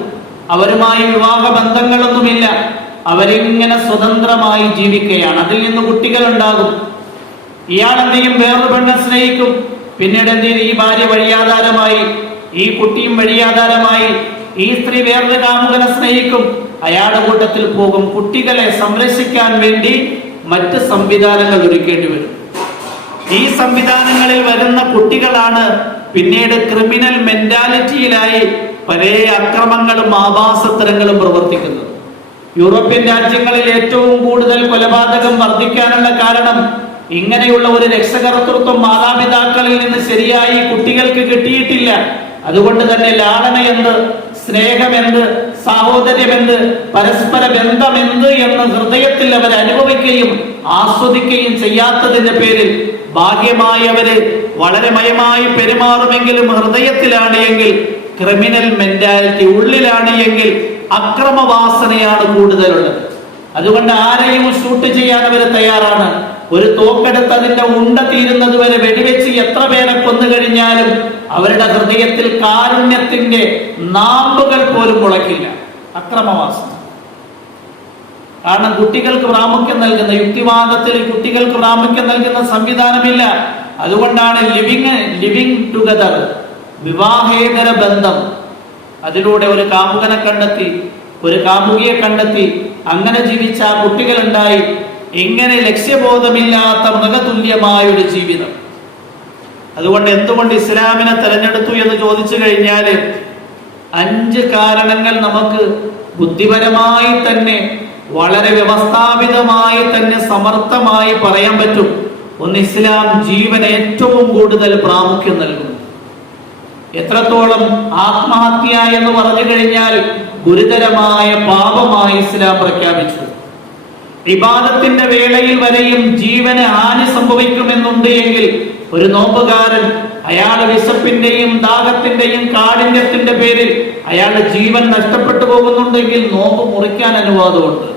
അവരുമായി വിവാഹ ബന്ധങ്ങളൊന്നുമില്ല, അവരിങ്ങനെ സ്വതന്ത്രമായി ജീവിക്കുകയാണ്. അതിൽ നിന്ന് കുട്ടികൾ ഉണ്ടാകും. ഇയാൾ എന്ത് ചെയ്യും? വേറൊരു പെണ്ണെ സ്നേഹിക്കും. പിന്നീട് എന്ത് ചെയ്യും? ഈ ഭാര്യ വഴിയാധാരമായി, ഈ കുട്ടിയും വഴിയാധാരമായി. ഈ സ്ത്രീ വേറൊരു കാമുകനെ സ്നേഹിക്കും. അയാളുടെ കൂട്ടത്തിൽ പോകും. കുട്ടികളെ സംരക്ഷിക്കാൻ വേണ്ടി മറ്റ് സംവിധാനങ്ങൾ ഒരുക്കേണ്ടി വരും. ഈ സംവിധാനങ്ങളിൽ വരുന്ന കുട്ടികളാണ് പിന്നീട് ക്രിമിനൽ മെന്റാലിറ്റിയിലായി പല അക്രമങ്ങളും ആഭാസത്തരങ്ങളും പ്രവർത്തിക്കുന്നത്. യൂറോപ്യൻ രാജ്യങ്ങളിൽ ഏറ്റവും കൂടുതൽ കൊലപാതകം വർദ്ധിക്കാനുള്ള കാരണം ഇങ്ങനെയുള്ള ഒരു രക്ഷകർതൃത്വം മാതാപിതാക്കളിൽ നിന്ന് ശരിയായി കുട്ടികൾക്ക് കിട്ടിയിട്ടില്ല. അതുകൊണ്ട് തന്നെ ലാളനയെന്ത്, സ്നേഹമെന്ത്, സാഹോദര്യമെന്ത്, പരസ്പര ബന്ധമെന്ത് എന്ന് ഹൃദയത്തിൽ അവർ അനുഭവിക്കുകയും ആസ്വദിക്കുകയും ചെയ്യാത്തതിന്റെ പേരിൽ ഭാഗ്യമായി അവര് വളരെ മയമായി പെരുമാറുമെങ്കിലും ഹൃദയത്തിലാണ് എങ്കിൽ ക്രിമിനൽ മെന്റാലിറ്റി, ഉള്ളിലാണ് എങ്കിൽ അക്രമവാസനയാണ് കൂടുതലുള്ളത്. അതുകൊണ്ട് ആരെയും ഷൂട്ട് ചെയ്യാൻ അവർ തയ്യാറാണ്. ഒരു തോക്കെടുത്ത് അതിന്റെ ഉണ്ട തീരുന്നത് വരെ വെടിവെച്ച് എത്ര പേരെ കൊന്നു കഴിഞ്ഞാലും അവരുടെ ഹൃദയത്തിൽ കാരുണ്യത്തിന്റെ നാമ്പുകൾ പോലും മുളയ്ക്കില്ല. അക്രമവാസന. കാരണം കുട്ടികൾക്ക് പ്രാമുഖ്യം നൽകുന്ന, യുക്തിവാദത്തിൽ കുട്ടികൾക്ക് പ്രാമുഖ്യം നൽകുന്ന സംവിധാനമില്ല. അതുകൊണ്ടാണ് ലിവിങ് ടുഗദർ, വിവാഹേതര ബന്ധം, അതിലൂടെ ഒരു കാമുകനെ കണ്ടെത്തി, ഒരു കാമുകിയെ കണ്ടെത്തി, അങ്ങനെ ജീവിച്ച കുട്ടികളുണ്ടായി. ഇങ്ങനെ ലക്ഷ്യബോധമില്ലാത്ത മൃഗതുല്യമായ ഒരു ജീവിതം. അതുകൊണ്ട് എന്തുകൊണ്ട് ഇസ്ലാമിനെ തെരഞ്ഞെടുത്തു എന്ന് ചോദിച്ചു കഴിഞ്ഞാൽ 5 കാരണങ്ങൾ നമുക്ക് ബുദ്ധിപരമായി തന്നെ വളരെ വ്യവസ്ഥാപിതമായി തന്നെ സമർത്ഥമായി പറയാൻ പറ്റും. ഒന്ന്, ഇസ്ലാം ജീവന് ഏറ്റവും കൂടുതൽ പ്രാമുഖ്യം നൽകുന്നു. എത്രത്തോളം ആത്മഹത്യ എന്ന് പറഞ്ഞു കഴിഞ്ഞാൽ ഗുരുതരമായ പാപമായി ഇസ്ലാം പ്രഖ്യാപിച്ചു. ഇബാദത്തിന്റെ വേളയിൽ വരെയും ജീവന് ഹാനി സംഭവിക്കുമെന്നുണ്ട് എങ്കിൽ ഒരു നോമ്പുകാരൻ അയാളുടെ വിശപ്പിന്റെയും ദാഹത്തിന്റെയും കാഠിന്യത്തിന്റെ പേരിൽ അയാളുടെ ജീവൻ നഷ്ടപ്പെട്ടു പോകുന്നുണ്ടെങ്കിൽ നോമ്പ് മുറിക്കാൻ അനുവാദമുണ്ട്.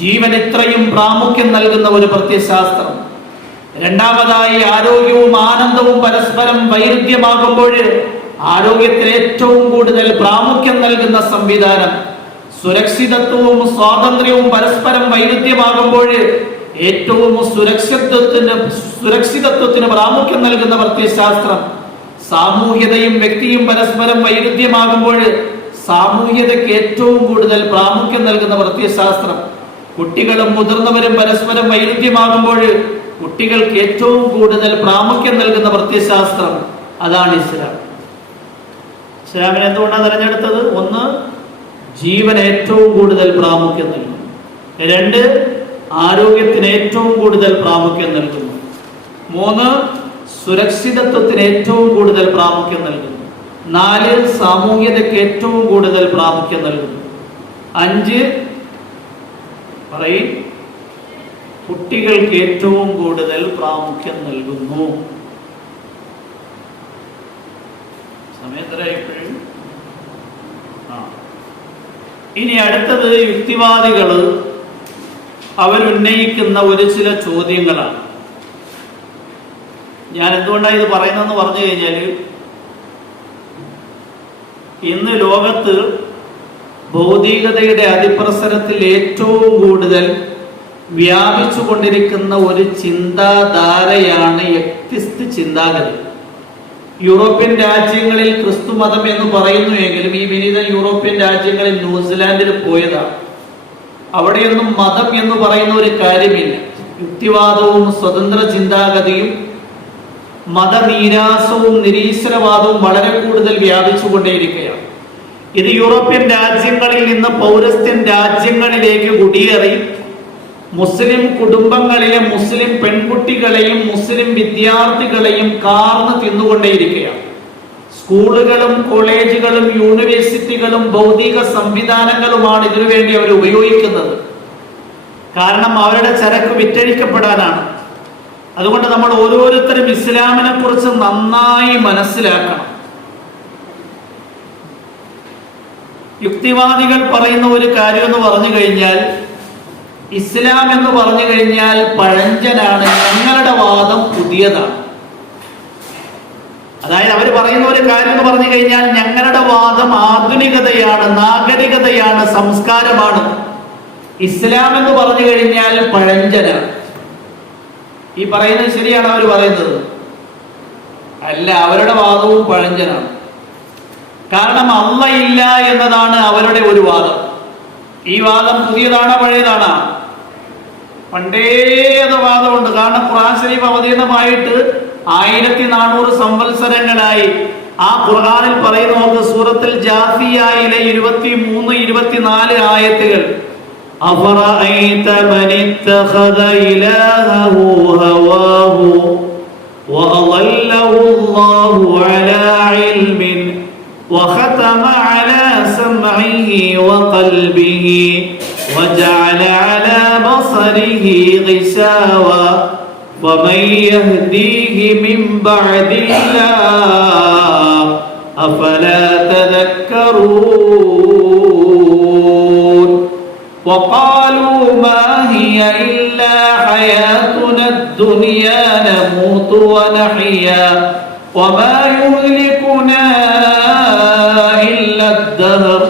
ജീവൻ ഇത്രയും പ്രാമുഖ്യം നൽകുന്ന ഒരു പ്രത്യയശാസ്ത്രം. രണ്ടാമതായി, ആരോഗ്യവും ആനന്ദവും പരസ്പരം വൈരുദ്ധ്യമാകുമ്പോൾ ആരോഗ്യത്തിന് ഏറ്റവും കൂടുതൽ പ്രാമുഖ്യം നൽകുന്ന സംവിധാനം. സുരക്ഷിതത്വവും സ്വാതന്ത്ര്യവും പരസ്പരം വൈരുദ്ധ്യമാകുമ്പോൾ ഏറ്റവും സുരക്ഷിതത്വത്തിന് പ്രാമുഖ്യം നൽകുന്ന പ്രത്യയശാസ്ത്രം. സാമൂഹ്യതയും വ്യക്തിയും പരസ്പരം വൈരുദ്ധ്യമാകുമ്പോൾ സാമൂഹ്യതയ്ക്ക് ഏറ്റവും കൂടുതൽ പ്രാമുഖ്യം നൽകുന്ന പ്രത്യയശാസ്ത്രം. കുട്ടികളും മുതിർന്നവരും പരസ്പരം വൈരുദ്ധ്യമാകുമ്പോൾ കുട്ടികൾക്ക് ഏറ്റവും കൂടുതൽ പ്രാമുഖ്യം നൽകുന്ന പ്രത്യയശാസ്ത്രം. അതാണ് ഇസ്ലാം. ഇസ്ലാമിനെ എന്തുകൊണ്ടാണ് തിരഞ്ഞെടുത്തത്? ഒന്ന്, ജീവൻ ഏറ്റവും കൂടുതൽ പ്രാമുഖ്യം നൽകുന്നു. 2, ആരോഗ്യത്തിന് ഏറ്റവും കൂടുതൽ പ്രാമുഖ്യം നൽകുന്നു. 3, സുരക്ഷിതത്വത്തിന് ഏറ്റവും കൂടുതൽ പ്രാമുഖ്യം നൽകുന്നു. 4, സാമൂഹ്യതയ്ക്ക് ഏറ്റവും കൂടുതൽ പ്രാമുഖ്യം നൽകുന്നു. 5, പറയും, കുട്ടികൾക്ക് ഏറ്റവും കൂടുതൽ പ്രാമുഖ്യം നൽകുന്നു. സമയത്തരായിപ്പോഴും ഇനി അടുത്തത് യുക്തിവാദികള് അവരുന്നയിക്കുന്ന ചില ചോദ്യങ്ങളാണ്. ഞാൻ എന്തുകൊണ്ടാണ് ഇത് പറയുന്നതെന്ന് പറഞ്ഞു കഴിഞ്ഞാൽ, ഇന്ന് ലോകത്ത് ഭൗതികതയുടെ അതിപ്രസരത്തിൽ ഏറ്റവും കൂടുതൽ വ്യാപിച്ചു കൊണ്ടിരിക്കുന്ന ഒരു ചിന്താധാരയാണ് യക്തിസ്ത് ചിന്താഗതി. യൂറോപ്യൻ രാജ്യങ്ങളിൽ ക്രിസ്തു മതം എന്ന് പറയുന്നുവെങ്കിലും ഈ വിനീത യൂറോപ്യൻ രാജ്യങ്ങളിൽ ന്യൂസിലാൻഡിൽ പോയതാണ്. അവിടെയൊന്നും മതം എന്ന് പറയുന്ന ഒരു കാര്യമില്ല. യുക്തിവാദവും സ്വതന്ത്ര ചിന്താഗതിയും മതനീരാസവും നിരീശ്വരവാദവും വളരെ കൂടുതൽ വ്യാപിച്ചുകൊണ്ടേയിരിക്കുകയാണ്. ഇത് യൂറോപ്യൻ രാജ്യങ്ങളിൽ നിന്ന് പൗരസ്ത്യൻ രാജ്യങ്ങളിലേക്ക് കുടിയേറി മുസ്ലിം കുടുംബങ്ങളിലെ മുസ്ലിം പെൺകുട്ടികളെയും മുസ്ലിം വിദ്യാർത്ഥികളെയും കാർന്ന് തിന്നുകൊണ്ടേയിരിക്കുകയാണ്. സ്കൂളുകളും കോളേജുകളും യൂണിവേഴ്സിറ്റികളും ഭൗതിക സംവിധാനങ്ങളുമാണ് ഇതിനുവേണ്ടി അവർ ഉപയോഗിക്കുന്നത്. കാരണം അവരുടെ ചരക്ക് വിറ്റഴിക്കപ്പെടാനാണ്. അതുകൊണ്ട് നമ്മൾ ഓരോരുത്തരും ഇസ്ലാമിനെ കുറിച്ച് നന്നായി മനസ്സിലാക്കണം. യുക്തിവാദികൾ പറയുന്ന ഒരു കാര്യം എന്ന് പറഞ്ഞു കഴിഞ്ഞാൽ, ഇസ്ലാം എന്ന് പറഞ്ഞു കഴിഞ്ഞാൽ പഴഞ്ചനാണ്, ഞങ്ങളുടെ വാദം പുതിയതാണ്. അതായത് അവർ പറയുന്ന ഒരു കാര്യം എന്ന് പറഞ്ഞു കഴിഞ്ഞാൽ, ഞങ്ങളുടെ വാദം ആധുനികതയാണ്, നാഗരികതയാണ്, സംസ്കാരമാണ്. ഇസ്ലാം എന്ന് പറഞ്ഞു കഴിഞ്ഞാൽ പഴഞ്ചനാണ്. ഈ പറയുന്നത് ശരിയാണ് അവർ പറയുന്നത്? അല്ല, അവരുടെ വാദവും പഴഞ്ചനാണ്. കാരണം അല്ലാഹ് ഇല്ല എന്നതാണ് അവരുടെ ഒരു വാദം. ഈ വാദം പുതിയതാണോ പഴയതാണോ? പണ്ടേ അത് വാദമുണ്ട്. കാരണം ഖുർആൻ ശരീഫ് അവതീർണമായിട്ട് 1400 സംവത്സരങ്ങളായി. ആ ഖുർആനിൽ പറയുന്ന നോക്ക്, സൂറത്തുൽ ജാസിയയിലെ 23, 24 ആയത്തുകൾ. അഫറഅയ്ത മനിത്തഖദ ഇലാഹു ഹവാഹു വഅളല്ലഹു അല്ലാഹു അലാ ഇൽമിൻ വഖതമ അലാ സമഇഹി വഖൽബിഹി وجعل على بصره غشاوة ومن يهديه من بعد الله أفلا تذكرون وقالوا ما هي إلا حياتنا الدنيا نموت ونحيا وما يهلكنا إلا الدهر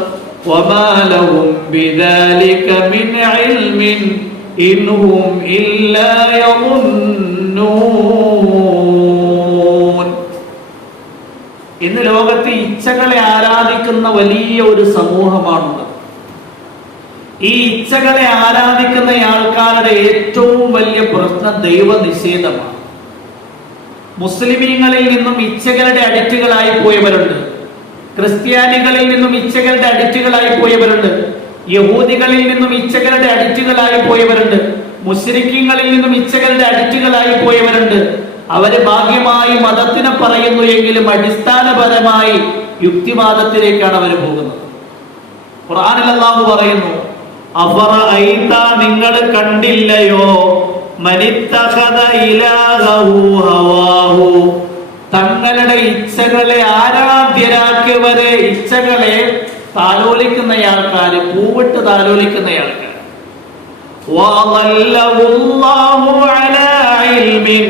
وما لهم بذلك من علم إن هم إلا يظنون. ഇന്ന് ലോകത്ത് ഇച്ഛകളെ ആരാധിക്കുന്ന വലിയ ഒരു സമൂഹമാണുള്ളത്. ഈ ഇച്ഛകളെ ആരാധിക്കുന്ന ആൾക്കാരുടെ ഏറ്റവും വലിയ പ്രശ്നം ദൈവനിഷേധമാണ്. മുസ്ലിമീങ്ങളിൽ നിന്നും ഇച്ഛകളുടെ അഡിക്റ്റുകളായി പോയവരുണ്ട്. ക്രിസ്ത്യാനികളിൽ നിന്നും ഇച്ഛകളുടെ അഡിക്റ്റുകളായി പോയവരുണ്ട്. യഹൂദികളിൽ നിന്നും ഇച്ഛകളുടെ അഡിക്റ്റുകളായി പോയവരുണ്ട്. മുശ്രിക്കീങ്ങളിൽ നിന്നും ഇച്ഛകളുടെ അഡിക്റ്റുകളായി പോയവരുണ്ട്. അവര് ഭാഗ്യമായി മതത്തിനെ പറയുന്നു എങ്കിലും അടിസ്ഥാനപരമായി യുക്തിവാദത്തിലേക്കാണ് അവർ പോകുന്നത്. ഖുർആനിൽ അല്ലാഹു പറയുന്നു, അഫറഅയ്ത, നിങ്ങൾ കണ്ടില്ലയോ, മനിത്തഖദ ഇലാഹു ഹവാഹു, തങ്ങളുടെ ഇച്ഛകളെ ആരാധ്യരാക്കിയവരെ, ഇച്ഛകളെ താലോലിക്കുന്ന ആൾക്കാര്, പൂവിട്ട് താലോലിക്കുന്ന ആൾക്കാർ. വഅളല്ലഹുല്ലാഹു അലാ ഇൽമിൻ,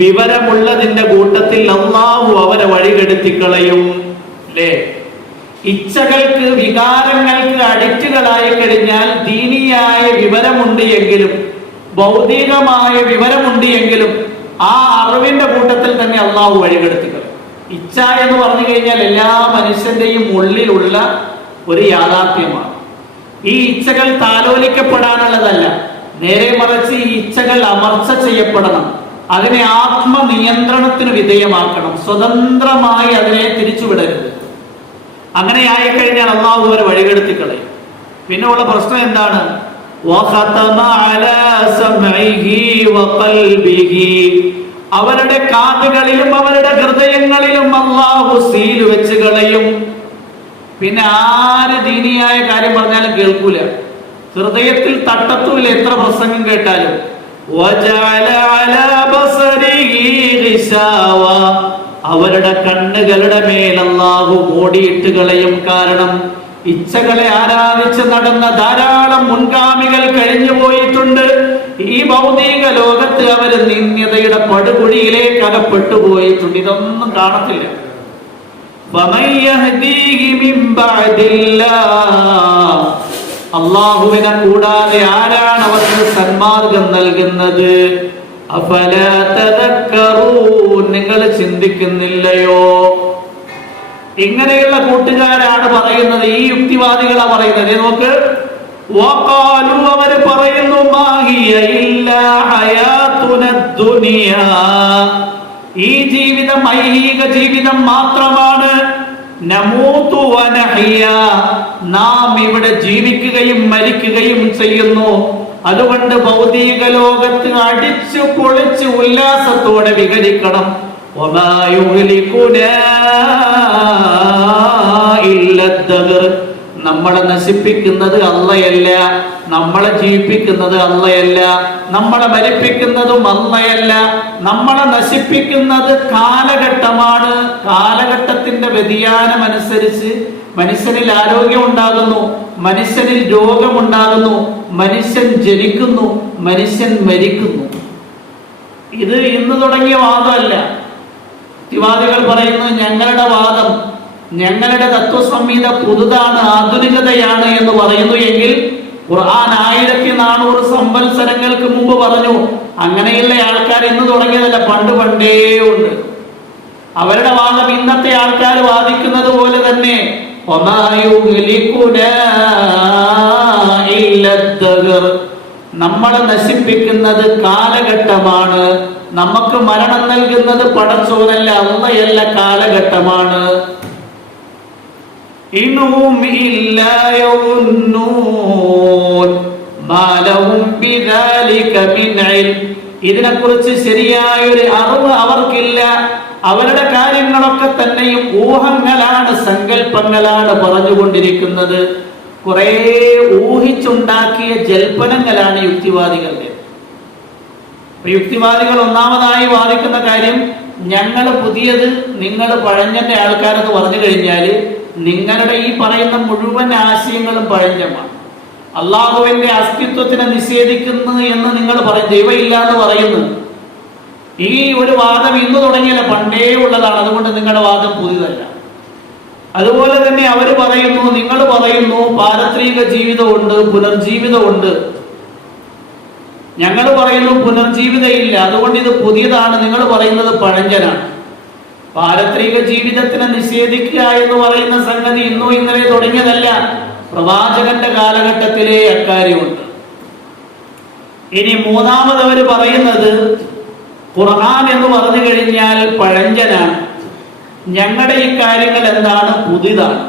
വിവരമുള്ളതിന്റെ കൂട്ടത്തിൽ അല്ലാഹു അവരെ വഴികെടുത്തിക്കളയും. അല്ലേ? ഇച്ഛകൾക്ക്, വികാരങ്ങൾക്ക് അഡിക്റ്റുകളായി കഴിഞ്ഞാൽ ദീനിയായ വിവരമുണ്ട് എങ്കിലും, ഭൗതികമായ വിവരമുണ്ട് എങ്കിലും ആ അറിവിന്റെ കൂട്ടത്തിൽ തന്നെ അള്ളാഹു വഴികെടുത്തുകൾ. ഇച്ഛ എന്ന് പറഞ്ഞു കഴിഞ്ഞാൽ എല്ലാ മനുഷ്യന്റെയും ഉള്ളിലുള്ള ഒരു യാഥാർത്ഥ്യമാണ്. ഈ ഇച്ഛകൾ താലോലിക്കപ്പെടാനുള്ളതല്ല, നേരെ മറിച്ച് ഈ ഇച്ഛകൾ അമർച്ച ചെയ്യപ്പെടണം. അതിനെ ആത്മനിയന്ത്രണത്തിന് വിധേയമാക്കണം. സ്വതന്ത്രമായി അതിനെ തിരിച്ചുവിടരുത്. അങ്ങനെ ആയിക്കഴിഞ്ഞാൽ അള്ളാഹു അവരെ വഴികെടുത്തിക്കളയും. പിന്നെ ഉള്ള പ്രശ്നം എന്താണ്? അവരുടെ കാതുകളിലും അവരുടെ ഹൃദയങ്ങളിലും അല്ലാഹു സീൽ വെച്ച് കളയും. പിന്നെ ആര് ദീനിയായ കാര്യം പറഞ്ഞാലും കേൾക്കൂല, ഹൃദയത്തിൽ തട്ടത്തുമില്ല. എത്ര പ്രസംഗം കേട്ടാലും അവരുടെ കണ്ണുകളുടെ മേൽ അല്ലാഹു മൂടിയിട്ട് കളയും. കാരണം ഇച്ഛകളെ ആരാധിച്ച് നടന്ന ധാരാളം മുൻഗാമികൾ കഴിഞ്ഞു പോയിട്ടുണ്ട്. ഈ ഭൗതിക ലോകത്ത് അവർ നിന്ദ്യതയുടെ പടുകുഴിയിലേക്ക് അകപ്പെട്ടു പോയിട്ടുണ്ട്. ഇതൊന്നും കാണത്തില്ല. അള്ളാഹുവിനെ കൂടാതെ ആരാണ് അവർക്ക് സന്മാർഗം നൽകുന്നത്? അഫലാ തദക്കറൂൻ, നിങ്ങൾ ചിന്തിക്കുന്നില്ലയോ? ഇങ്ങനെയുള്ള കൂട്ടുകാരാണ് പറയുന്നത്, ഈ യുക്തിവാദികളാ പറയുന്നത്. നോക്ക്, വഖാലു, അവര് പറയുന്നു, മാഹിയ ഇല്ലാ ഹയാതുനദ് ദുനിയാ, ഈ ജീവിതം ഐഹിക ജീവിതം മാത്രമാണ്. നമൂതു വനഹ്യ, നാം ഇവിടെ ജീവിക്കുകയും മരിക്കുകയും ചെയ്യുന്നു. അതുകൊണ്ട് ഭൗതിക ലോകത്ത് അടിച്ചു പൊളിച്ച് ഉല്ലാസത്തോടെ വിഹരിക്കണം. വമാ യുഹ്ലികുനാ ഇല്ലദ്ദഹർ, നമ്മളെ നശിപ്പിക്കുന്നത് അള്ളയല്ല, നമ്മളെ ജീവിപ്പിക്കുന്നത് അള്ളയല്ല, നമ്മളെ മരിപ്പിക്കുന്നതും അള്ളയല്ല. നമ്മളെ നശിപ്പിക്കുന്നത് കാലഘട്ടമാണ്. കാലഘട്ടത്തിന്റെ വ്യതിയാനം അനുസരിച്ച് മനുഷ്യനിൽ ആരോഗ്യം ഉണ്ടാകുന്നു, മനുഷ്യനിൽ രോഗമുണ്ടാകുന്നു, മനുഷ്യൻ ജനിക്കുന്നു, മനുഷ്യൻ മരിക്കുന്നു. ഇത് ഇന്ന് തുടങ്ങിയ വാദമല്ല. യുക്തിവാദികൾ പറയുന്നത് ഞങ്ങളുടെ വാദം, ഞങ്ങളുടെ തത്വസംഹിത പുതുതാണ്, ആധുനികതയാണ് എന്ന് പറയുന്നു എങ്കിൽ ഖുർആൻ 1400 സംവത്സരങ്ങൾക്ക് മുമ്പ് പറഞ്ഞു. അങ്ങനെയുള്ള ആൾക്കാർ ഇന്ന് തുടങ്ങിയതല്ല, പണ്ടേ ഉണ്ട്. അവരുടെ വാദം ഇന്നത്തെ ആൾക്കാർ വാദിക്കുന്നത് പോലെ തന്നെ ഇല്ലദ്ദഹർ, നമ്മളെ നശിപ്പിക്കുന്നത് കാലഘട്ടമാണ്. നമുക്ക് മരണം നൽകുന്നത് പടച്ചോനല്ല, അള്ളയല്ല, കാലഘട്ടമാണ്. ഇൻഹും ഇല്ലാ യظنون മാ ലഹും ബിദാലിക മിൻ ഇൽം, ഇതിനെക്കുറിച്ച് ശരിയായൊരു അറിവ് അവർക്കില്ല. അവരുടെ കാര്യങ്ങളൊക്കെ തന്നെയും ഊഹങ്ങളാണ്, സങ്കല്പങ്ങളാണ് പറഞ്ഞുകൊണ്ടിരിക്കുന്നത്. കുറെ ഊഹിച്ചുണ്ടാക്കിയ ജൽപ്പനങ്ങളാണ് യുക്തിവാദികളുടെ. യുക്തിവാദികൾ ഒന്നാമതായി വാദിക്കുന്ന കാര്യം, ഞങ്ങൾ പുതിയത്, നിങ്ങൾ പഴഞ്ഞന്റെ ആൾക്കാരെന്ന് പറഞ്ഞു കഴിഞ്ഞാൽ നിങ്ങളുടെ ഈ പറയുന്ന മുഴുവൻ ആശയങ്ങളും പഴഞ്ചമാണ്. അള്ളാഹുവിന്റെ അസ്തിത്വത്തിനെ നിഷേധിക്കുന്നു എന്ന് നിങ്ങൾ പറയും, ദൈവമില്ല എന്ന് പറയുന്നു. ഈ ഒരു വാദം ഇന്ന് തുടങ്ങിയല്ല, പണ്ടേ ഉള്ളതാണ്. അതുകൊണ്ട് നിങ്ങളുടെ വാദം പുതിയതല്ല. അതുപോലെ തന്നെ അവർ പറയുന്നു, നിങ്ങൾ പറയുന്നു പാരത്രിക ജീവിതമുണ്ട്, പുനർജീവിതമുണ്ട്. ഞങ്ങൾ പറയുന്നു പുനർജീവിതം ഇല്ല, അതുകൊണ്ട് ഇത് പുതിയതാണ്. നിങ്ങൾ പറയുന്നത് പഴഞ്ചനാണ്. പാരത്രിക ജീവിതത്തിനെ നിഷേധിക്കുക എന്ന് പറയുന്ന സംഗതി ഇന്നോ ഇന്നലെ തുടങ്ങിയതല്ല, പ്രവാചകന്റെ കാലഘട്ടത്തിലെ അക്കാര്യമുണ്ട്. ഇനി മൂന്നാമത് അവർ പറയുന്നത്, ഖുർആൻ എന്ന് പറഞ്ഞു കഴിഞ്ഞാൽ പഴഞ്ചനാണ്, ഞങ്ങളുടെ ഈ കാര്യങ്ങൾ എന്താണ്, പുതിയതാണ്.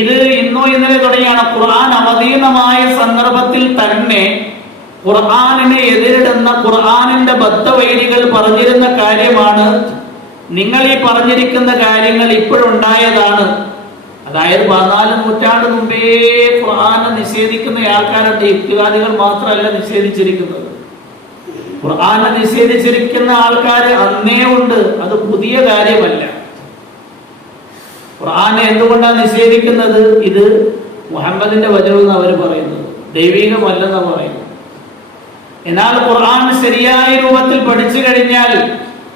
ഇത് ഇന്നോ ഇന്നലെ തുടങ്ങിയാണ്. ഖുർആൻ അവതീർണമായ സന്ദർഭത്തിൽ തന്നെ ഖുർആനിനെ എതിരിടുന്ന ഖുർആനിന്റെ ബദ്ധവൈരികൾ പറഞ്ഞിരുന്ന കാര്യമാണ്, നിങ്ങൾ ഈ പറഞ്ഞിരിക്കുന്ന കാര്യങ്ങൾ ഇപ്പോഴുണ്ടായതാണ്. അതായത് 14 നൂറ്റാണ്ട് മുമ്പേ ഖുർആനെ നിഷേധിക്കുന്ന ആൾക്കാരുണ്ട്. യുക്തിവാദികൾ മാത്രമല്ല നിഷേധിച്ചിരിക്കുന്നത്, ഖുർആനെ നിഷേധിച്ചിരിക്കുന്ന ആൾക്കാർ അന്നേ ഉണ്ട്. അത് പുതിയ കാര്യമല്ല. ഖുർആനെ എന്തുകൊണ്ടാണ് നിഷേധിക്കുന്നത്? ഇത് മുഹമ്മദിന്റെ വചനം അവർ പറയുന്നത്, ദൈവികമല്ലെന്ന് പറയുന്നത്. എന്നാൽ ഖുർആൻ ശരിയായ രൂപത്തിൽ പഠിച്ചു കഴിഞ്ഞാൽ,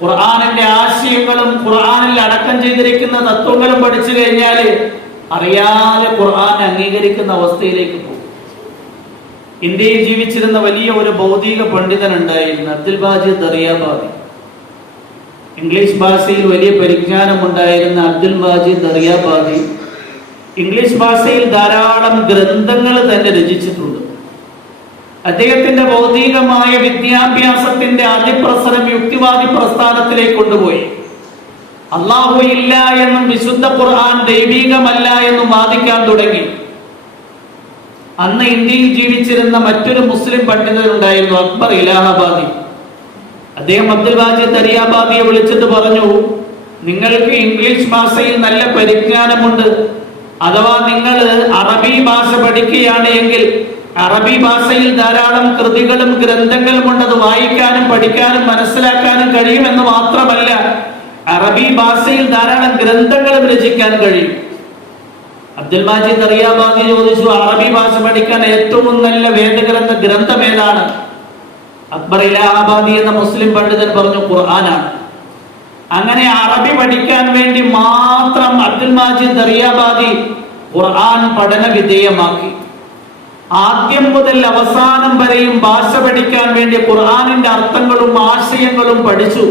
ഖുർആനിന്റെ ആശയങ്ങളും ഖുർആനിൽ അടക്കം ചെയ്തിരിക്കുന്ന തത്വങ്ങളും പഠിച്ചു കഴിഞ്ഞാൽ അറിയാതെ ഖുർആൻ അംഗീകരിക്കുന്ന അവസ്ഥയിലേക്ക് പോകും. ഇന്ത്യയിൽ ജീവിച്ചിരുന്ന വലിയ ഒരു ഭൗതിക പണ്ഡിതനുണ്ടായിരുന്നു, അബ്ദുൽ ബാജിദ് ദറിയാബാദി. ഇംഗ്ലീഷ് ഭാഷയിൽ വലിയ പരിജ്ഞാനമുണ്ടായിരുന്ന അബ്ദുൽ ബാജിദ് ദറിയാബാദി ഇംഗ്ലീഷ് ഭാഷയിൽ ധാരാളം ഗ്രന്ഥങ്ങൾ തന്നെ രചിച്ചിട്ടുണ്ട്. അദ്ദേഹത്തിന്റെ ഭൗതികമായ വിദ്യാഭ്യാസത്തിന്റെ അതിപ്രസരം യുക്തിവാദി പ്രസ്ഥാനത്തിലേക്ക് കൊണ്ടുപോയി. അള്ളാഹു ഇല്ല എന്നും വിശുദ്ധ ഖുർആൻ ദൈവികമല്ല എന്നും വാദിക്കാൻ തുടങ്ങി. അന്ന് ഇന്ത്യയിൽ ജീവിച്ചിരുന്ന മറ്റൊരു മുസ്ലിം പണ്ഡിതനുണ്ടായിരുന്നു, അക്ബർ ഇലാഹാബാദി. അദ്ദേഹം അബ്ദുൽ ബാജിദ് ദറിയാബാദിയെ വിളിച്ചിട്ട് പറഞ്ഞു, നിങ്ങൾക്ക് ഇംഗ്ലീഷ് ഭാഷയിൽ നല്ല പരിജ്ഞാനമുണ്ട്, അഥവാ നിങ്ങൾ അറബി ഭാഷ പഠിക്കുകയാണ് എങ്കിൽ അറബി ഭാഷയിൽ ധാരാളം കൃതികളും ഗ്രന്ഥങ്ങളും ഉണ്ട്. അത് വായിക്കാനും പഠിക്കാനും മനസ്സിലാക്കാനും കഴിയുമെന്ന് മാത്രമല്ല, അറബി ഭാഷയിൽ ധാരാളം ഗ്രന്ഥങ്ങളും രചിക്കാൻ കഴിയും. അബ്ദുൽ ബാജിദ് ദറിയാബാദി ചോദിച്ചു, അറബി ഭാഷ പഠിക്കാൻ ഏറ്റവും നല്ല ഗ്രന്ഥം ഏതാണ്? അക്ബർ ഇലാഹാബാദി എന്ന മുസ്ലിം പണ്ഡിതൻ പറഞ്ഞു, ഖുർആനാണ്. അങ്ങനെ അറബി പഠിക്കാൻ വേണ്ടി മാത്രം അബ്ദുൽ ബാജിദ് ദറിയാബാദി ഖുർആൻ പഠന വിധേയമാക്കി. ആദ്യം മുതൽ അവസാനം വരെയും ഭാഷ പഠിക്കാൻ വേണ്ടി ഖുർആനിന്റെ അർത്ഥങ്ങളും ആശയങ്ങളും പഠിച്ചു.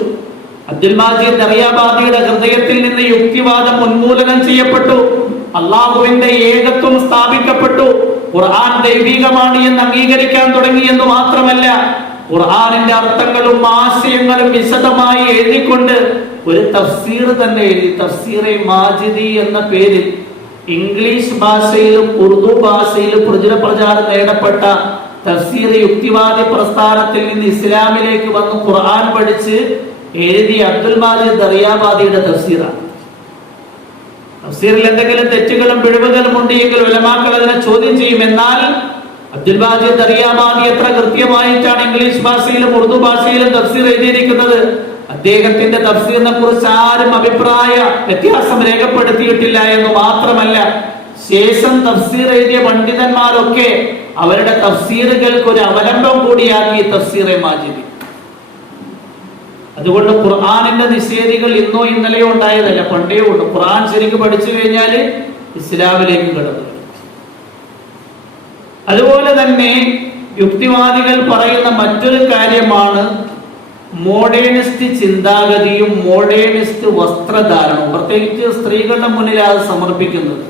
അബ്ദുൽ ബാജിദ് ദറിയാബാദിയുടെ ഹൃദയത്തിൽ നിന്ന് യുക്തിവാദം ഉന്മൂലനം ചെയ്യപ്പെട്ടു. അള്ളാഹുവിന്റെ ഏകത്വം സ്ഥാപിക്കപ്പെട്ടു. ഖുർആൻ ദൈവികമാണ് എന്ന് അംഗീകരിക്കാൻ തുടങ്ങി എന്ന് മാത്രമല്ല, ഖുർആനിന്റെ അർത്ഥങ്ങളും ആശയങ്ങളും വിശദമായി എഴുതിക്കൊണ്ട് ഒരു തഫ്സീർ തന്നെ എഴുതി. തഫ്സീറെ മാജിദി എന്ന പേരിൽ ഇംഗ്ലീഷ് ഭാഷയിലും ഉറുദു ഭാഷയിലും പ്രചാരം നേടപ്പെട്ട തഫ്സീർ യുക്തിവാദി പ്രസ്ഥാനത്തിൽ നിന്ന് ഇസ്ലാമിലേക്ക് വന്ന് ഖുർആൻ പഠിച്ച് എഴുതിയ അബ്ദുൽ ബാജിദ് ദറിയാബാദിയുടെ തഫ്സീറാണ്. തഫ്സീറിൽ എന്തെങ്കിലും തെറ്റുകളും പിഴവുകളും ഉണ്ടെങ്കിൽ ഉലമാക്കൾ അതിനെ ചോദ്യം ചെയ്യും. എന്നാൽ അബ്ദുൽ ബാജിദ് ദറിയാബാദി എത്ര കൃത്യമായിട്ടാണ് ഇംഗ്ലീഷ് ഭാഷയിലും ഉറുദു ഭാഷയിലും തഫ്സീർ എഴുതിയിരിക്കുന്നത്. അദ്ദേഹത്തിന്റെ തഫ്സീറിനെ കുറിച്ച് ആരും അഭിപ്രായ വ്യത്യാസം രേഖപ്പെടുത്തിയിട്ടില്ല എന്ന് മാത്രമല്ല, ശേഷം തഫ്സീർ എഴുതിയ പണ്ഡിതന്മാരൊക്കെ അവരുടെ തഫ്സീറുകൾക്ക് ഒരു അവലംബം കൂടിയാക്കി തഫ്സീറെ മാജിദി. അതുകൊണ്ട് ഖുർആനിന്റെ നിഷേധികൾ ഇന്നോ ഇന്നലെയോ ഉണ്ടായതല്ല, പണ്ടേ ഉണ്ട്. ഖുർആൻ ശരിക്കും പഠിച്ചു കഴിഞ്ഞാൽ ഇസ്ലാമിലേക്ക് കടന്നു. അതുപോലെ തന്നെ യുക്തിവാദികൾ പറയുന്ന മറ്റൊരു കാര്യമാണ് മോഡേണിസ്റ്റ് ചിന്താഗതിയും മോഡേണിസ്റ്റ് വസ്ത്രധാരണവും. പ്രത്യേകിച്ച് സ്ത്രീകളുടെ മുന്നിൽ അത് സമർപ്പിക്കുന്നത്.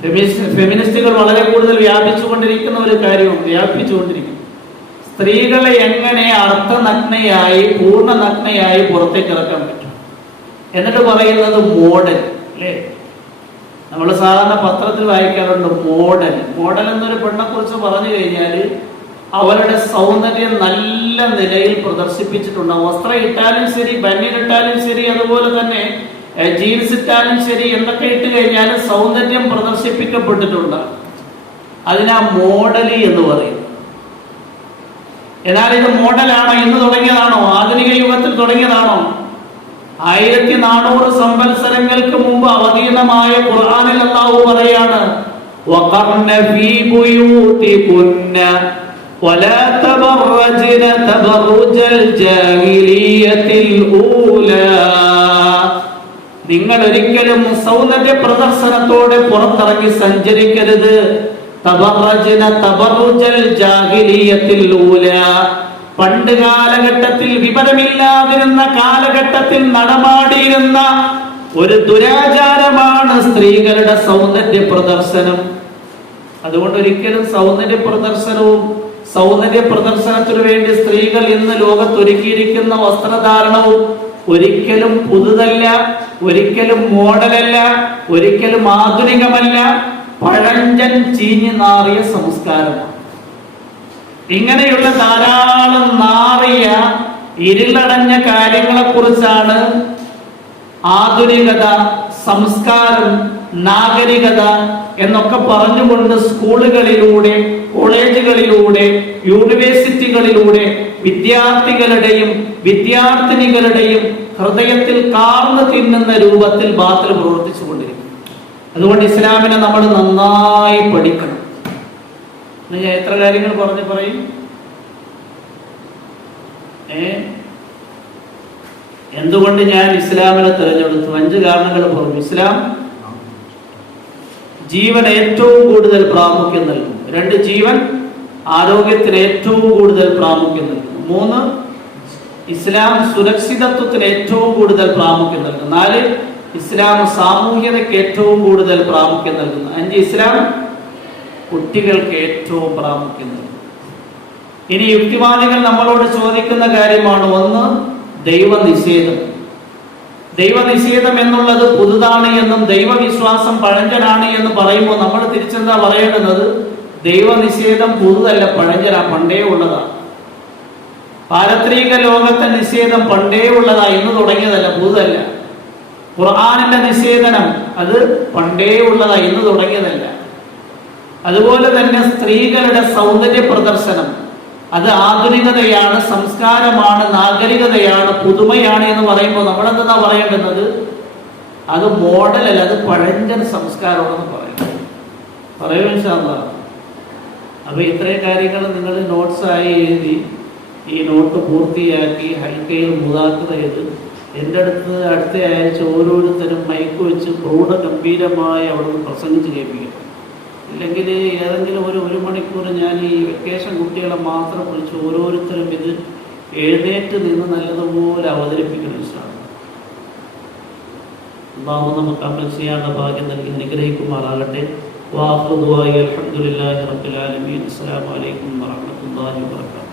ഫെമിനിസ്റ്റുകൾ വളരെ കൂടുതൽ വ്യാപിച്ചുകൊണ്ടിരിക്കുന്ന ഒരു കാര്യവും വ്യാപിച്ചുകൊണ്ടിരിക്കുന്നു. സ്ത്രീകളെ എങ്ങനെ അർത്ഥനഗ്നയായി പൂർണ്ണ നഗ്നയായി പുറത്തേക്ക് ഇറക്കാൻ പറ്റും എന്നിട്ട് പറയുന്നത് മോഡൽ അല്ലേ. നമ്മൾ സാധാരണ പത്രത്തിൽ വായിക്കാറുണ്ട് മോഡൽ എന്നൊരു പെണ്ണെ കുറിച്ച് പറഞ്ഞു കഴിഞ്ഞാൽ അവരുടെ സൗന്ദര്യം നല്ല നിലയിൽ പ്രദർശിപ്പിച്ചിട്ടുണ്ടാവും. വസ്ത്രം ഇട്ടാലും ശരി, ബനിയനിട്ടാലും ശരി, അതുപോലെ തന്നെ ജീൻസ് ഇട്ടാലും ശരി, എന്തൊക്കെ ഇട്ട് കഴിഞ്ഞാലും സൗന്ദര്യം പ്രദർശിപ്പിക്കപ്പെട്ടിട്ടുണ്ട്. അതിനാ മോഡലി എന്ന് പറയും. എന്നാൽ ഇത് മോഡലാണോ? ഇന്ന് തുടങ്ങിയതാണോ? ആധുനിക യുഗത്തിൽ തുടങ്ങിയതാണോ? 1400 സംവത്സരങ്ങൾക്ക് മുമ്പ് അവതീർണമായ ഖുർആനിൽ അല്ലാഹു പറയാണ്, വഖർന ഫീ ബുയൂതികുന്ന വലാ തബറജ്ന തബറുജൽ ജാഹിലിയ്യത്തിൽ ഊലാ. നിങ്ങൾ ഒരിക്കലും സൗന്ദര്യ പ്രദർശനത്തോടെ പുറത്തിറങ്ങി സഞ്ചരിക്കരുത്. തബറജ്ന തബറുജൽ ജാഹിലിയ്യത്തിൽ ഊലാ. പണ്ട് കാലഘട്ടത്തിൽ വിവരമില്ലാതിരുന്ന കാലഘട്ടത്തിൽ നടമാടിയിരുന്ന ഒരു ദുരാചാരമാണ് സ്ത്രീകളുടെ സൗന്ദര്യ പ്രദർശനം. അതുകൊണ്ട് ഒരിക്കലും സൗന്ദര്യ പ്രദർശനത്തിനു വേണ്ടി സ്ത്രീകൾ ഇന്ന് ലോകത്തൊരുക്കിയിരിക്കുന്ന വസ്ത്രധാരണവും ഒരിക്കലും പുതുതല്ല, ഒരിക്കലും മോഡലല്ല, ഒരിക്കലും ആധുനികമല്ല, പഴഞ്ചൻ ചീഞ്ഞു നാറിയ സംസ്കാരമാണ്. ഇങ്ങനെയുള്ള ധാരാളം നാറിയ ഇരുളടഞ്ഞ കാര്യങ്ങളെ കുറിച്ചാണ് ആധുനികത, സംസ്കാരം, നാഗരികത എന്നൊക്കെ പറഞ്ഞുകൊണ്ട് സ്കൂളുകളിലൂടെ, കോളേജുകളിലൂടെ, യൂണിവേഴ്സിറ്റികളിലൂടെ വിദ്യാർത്ഥികളുടെയും വിദ്യാർത്ഥിനികളുടെയും ഹൃദയത്തിൽ കാർന്നു തിന്നുന്ന രൂപത്തിൽ ബാത്തിൽ പ്രവർത്തിച്ചു കൊണ്ടിരിക്കും. അതുകൊണ്ട് ഇസ്ലാമിനെ നമ്മൾ നന്നായി പഠിക്കണം. ഞാൻ എത്ര കാര്യങ്ങൾ പറയും. എന്തുകൊണ്ട് ഞാൻ ഇസ്ലാമിനെ തിരഞ്ഞെടുത്തു? 5 കാരണങ്ങൾ പറഞ്ഞു. ഇസ്ലാം ജീവൻ ഏറ്റവും കൂടുതൽ പ്രാമുഖ്യം നൽകുന്നു. 2, ജീവൻ ആരോഗ്യത്തിന് ഏറ്റവും കൂടുതൽ പ്രാമുഖ്യം നൽകുന്നു. 3, ഇസ്ലാം സുരക്ഷിതത്വത്തിന് ഏറ്റവും കൂടുതൽ പ്രാമുഖ്യം നൽകുന്നു. 4, ഇസ്ലാം സാമൂഹ്യതയ്ക്ക് ഏറ്റവും കൂടുതൽ പ്രാമുഖ്യം നൽകുന്നു. 5, ഇസ്ലാം കുട്ടികൾക്ക് ഏറ്റവും പ്രാമുഖ്യം നൽകുന്നു. ഇനി യുക്തിവാദികൾ നമ്മളോട് ചോദിക്കുന്ന കാര്യമാണ്. 1, ദൈവനിഷേധം. ദൈവനിഷേധം എന്നുള്ളത് പുതുതാണ് എന്നും ദൈവവിശ്വാസം പഴഞ്ചനാണ് എന്ന് പറയുമ്പോൾ നമ്മൾ തിരിച്ചെന്താ പറയേണ്ടുന്നത്? ദൈവനിഷേധം പുതുതല്ല, പഴഞ്ചനാ, പണ്ടേ ഉള്ളതാണ്. പാരത്രിക ലോകത്തെ നിഷേധം പണ്ടേ ഉള്ളതാ, ഇന്ന് തുടങ്ങിയതല്ല, പുതുതല്ല. ഖുർആനിന്റെ നിഷേധനം അത് പണ്ടേ ഉള്ളതാ, ഇന്ന് തുടങ്ങിയതല്ല. അതുപോലെ തന്നെ സ്ത്രീകളുടെ സൗന്ദര്യ പ്രദർശനം അത് ആധുനികതയാണ്, സംസ്കാരമാണ്, നാഗരികതയാണ്, പുതുമയാണ് എന്ന് പറയുമ്പോൾ നമ്മളെന്താ പറയേണ്ടുന്നത്? അത് മോഡലല്ല, അത് പഴഞ്ചൻ സംസ്കാരമാണെന്ന് പറയും. ഇൻഷാ അല്ലാഹ്. അപ്പൊ ഇത്രയും കാര്യങ്ങൾ നിങ്ങൾ നോട്ട്സായി എഴുതി ഈ നോട്ട് പൂർത്തിയാക്കി ഹൽക്കയിൽ മുദാക്കറ ചെയ്ത് എൻ്റെ അടുത്ത ആഴ്ച ഓരോരുത്തരും മൈക്ക് വെച്ച് പ്രൗഢഗംഭീരമായി അവിടെ നിന്ന് പ്രസംഗിച്ച് കേൾപ്പിക്കും. ഇല്ലെങ്കിൽ ഏതെങ്കിലും ഒരു മണിക്കൂർ ഞാൻ ഈ വെക്കേഷൻ കുട്ടികളെ മാത്രം വിളിച്ച് ഓരോരുത്തരും ഇത് എഴുന്നേറ്റ് നിന്ന് നല്ലതുപോലെ അവതരിപ്പിക്കണം. അല്ലാഹു നമുക്ക് അമൽ ചെയ്യാനുള്ള ഭാഗ്യം നൽകി അനുഗ്രഹിക്കുമാറാകട്ടെ. വാഖിറു ദുആഇ അൽഹംദുലില്ലാഹി റബ്ബിൽ ആലമീൻ. അസ്സലാമു അലൈക്കും വറഹ്മത്തുള്ളാഹി വബറകാതുഹു.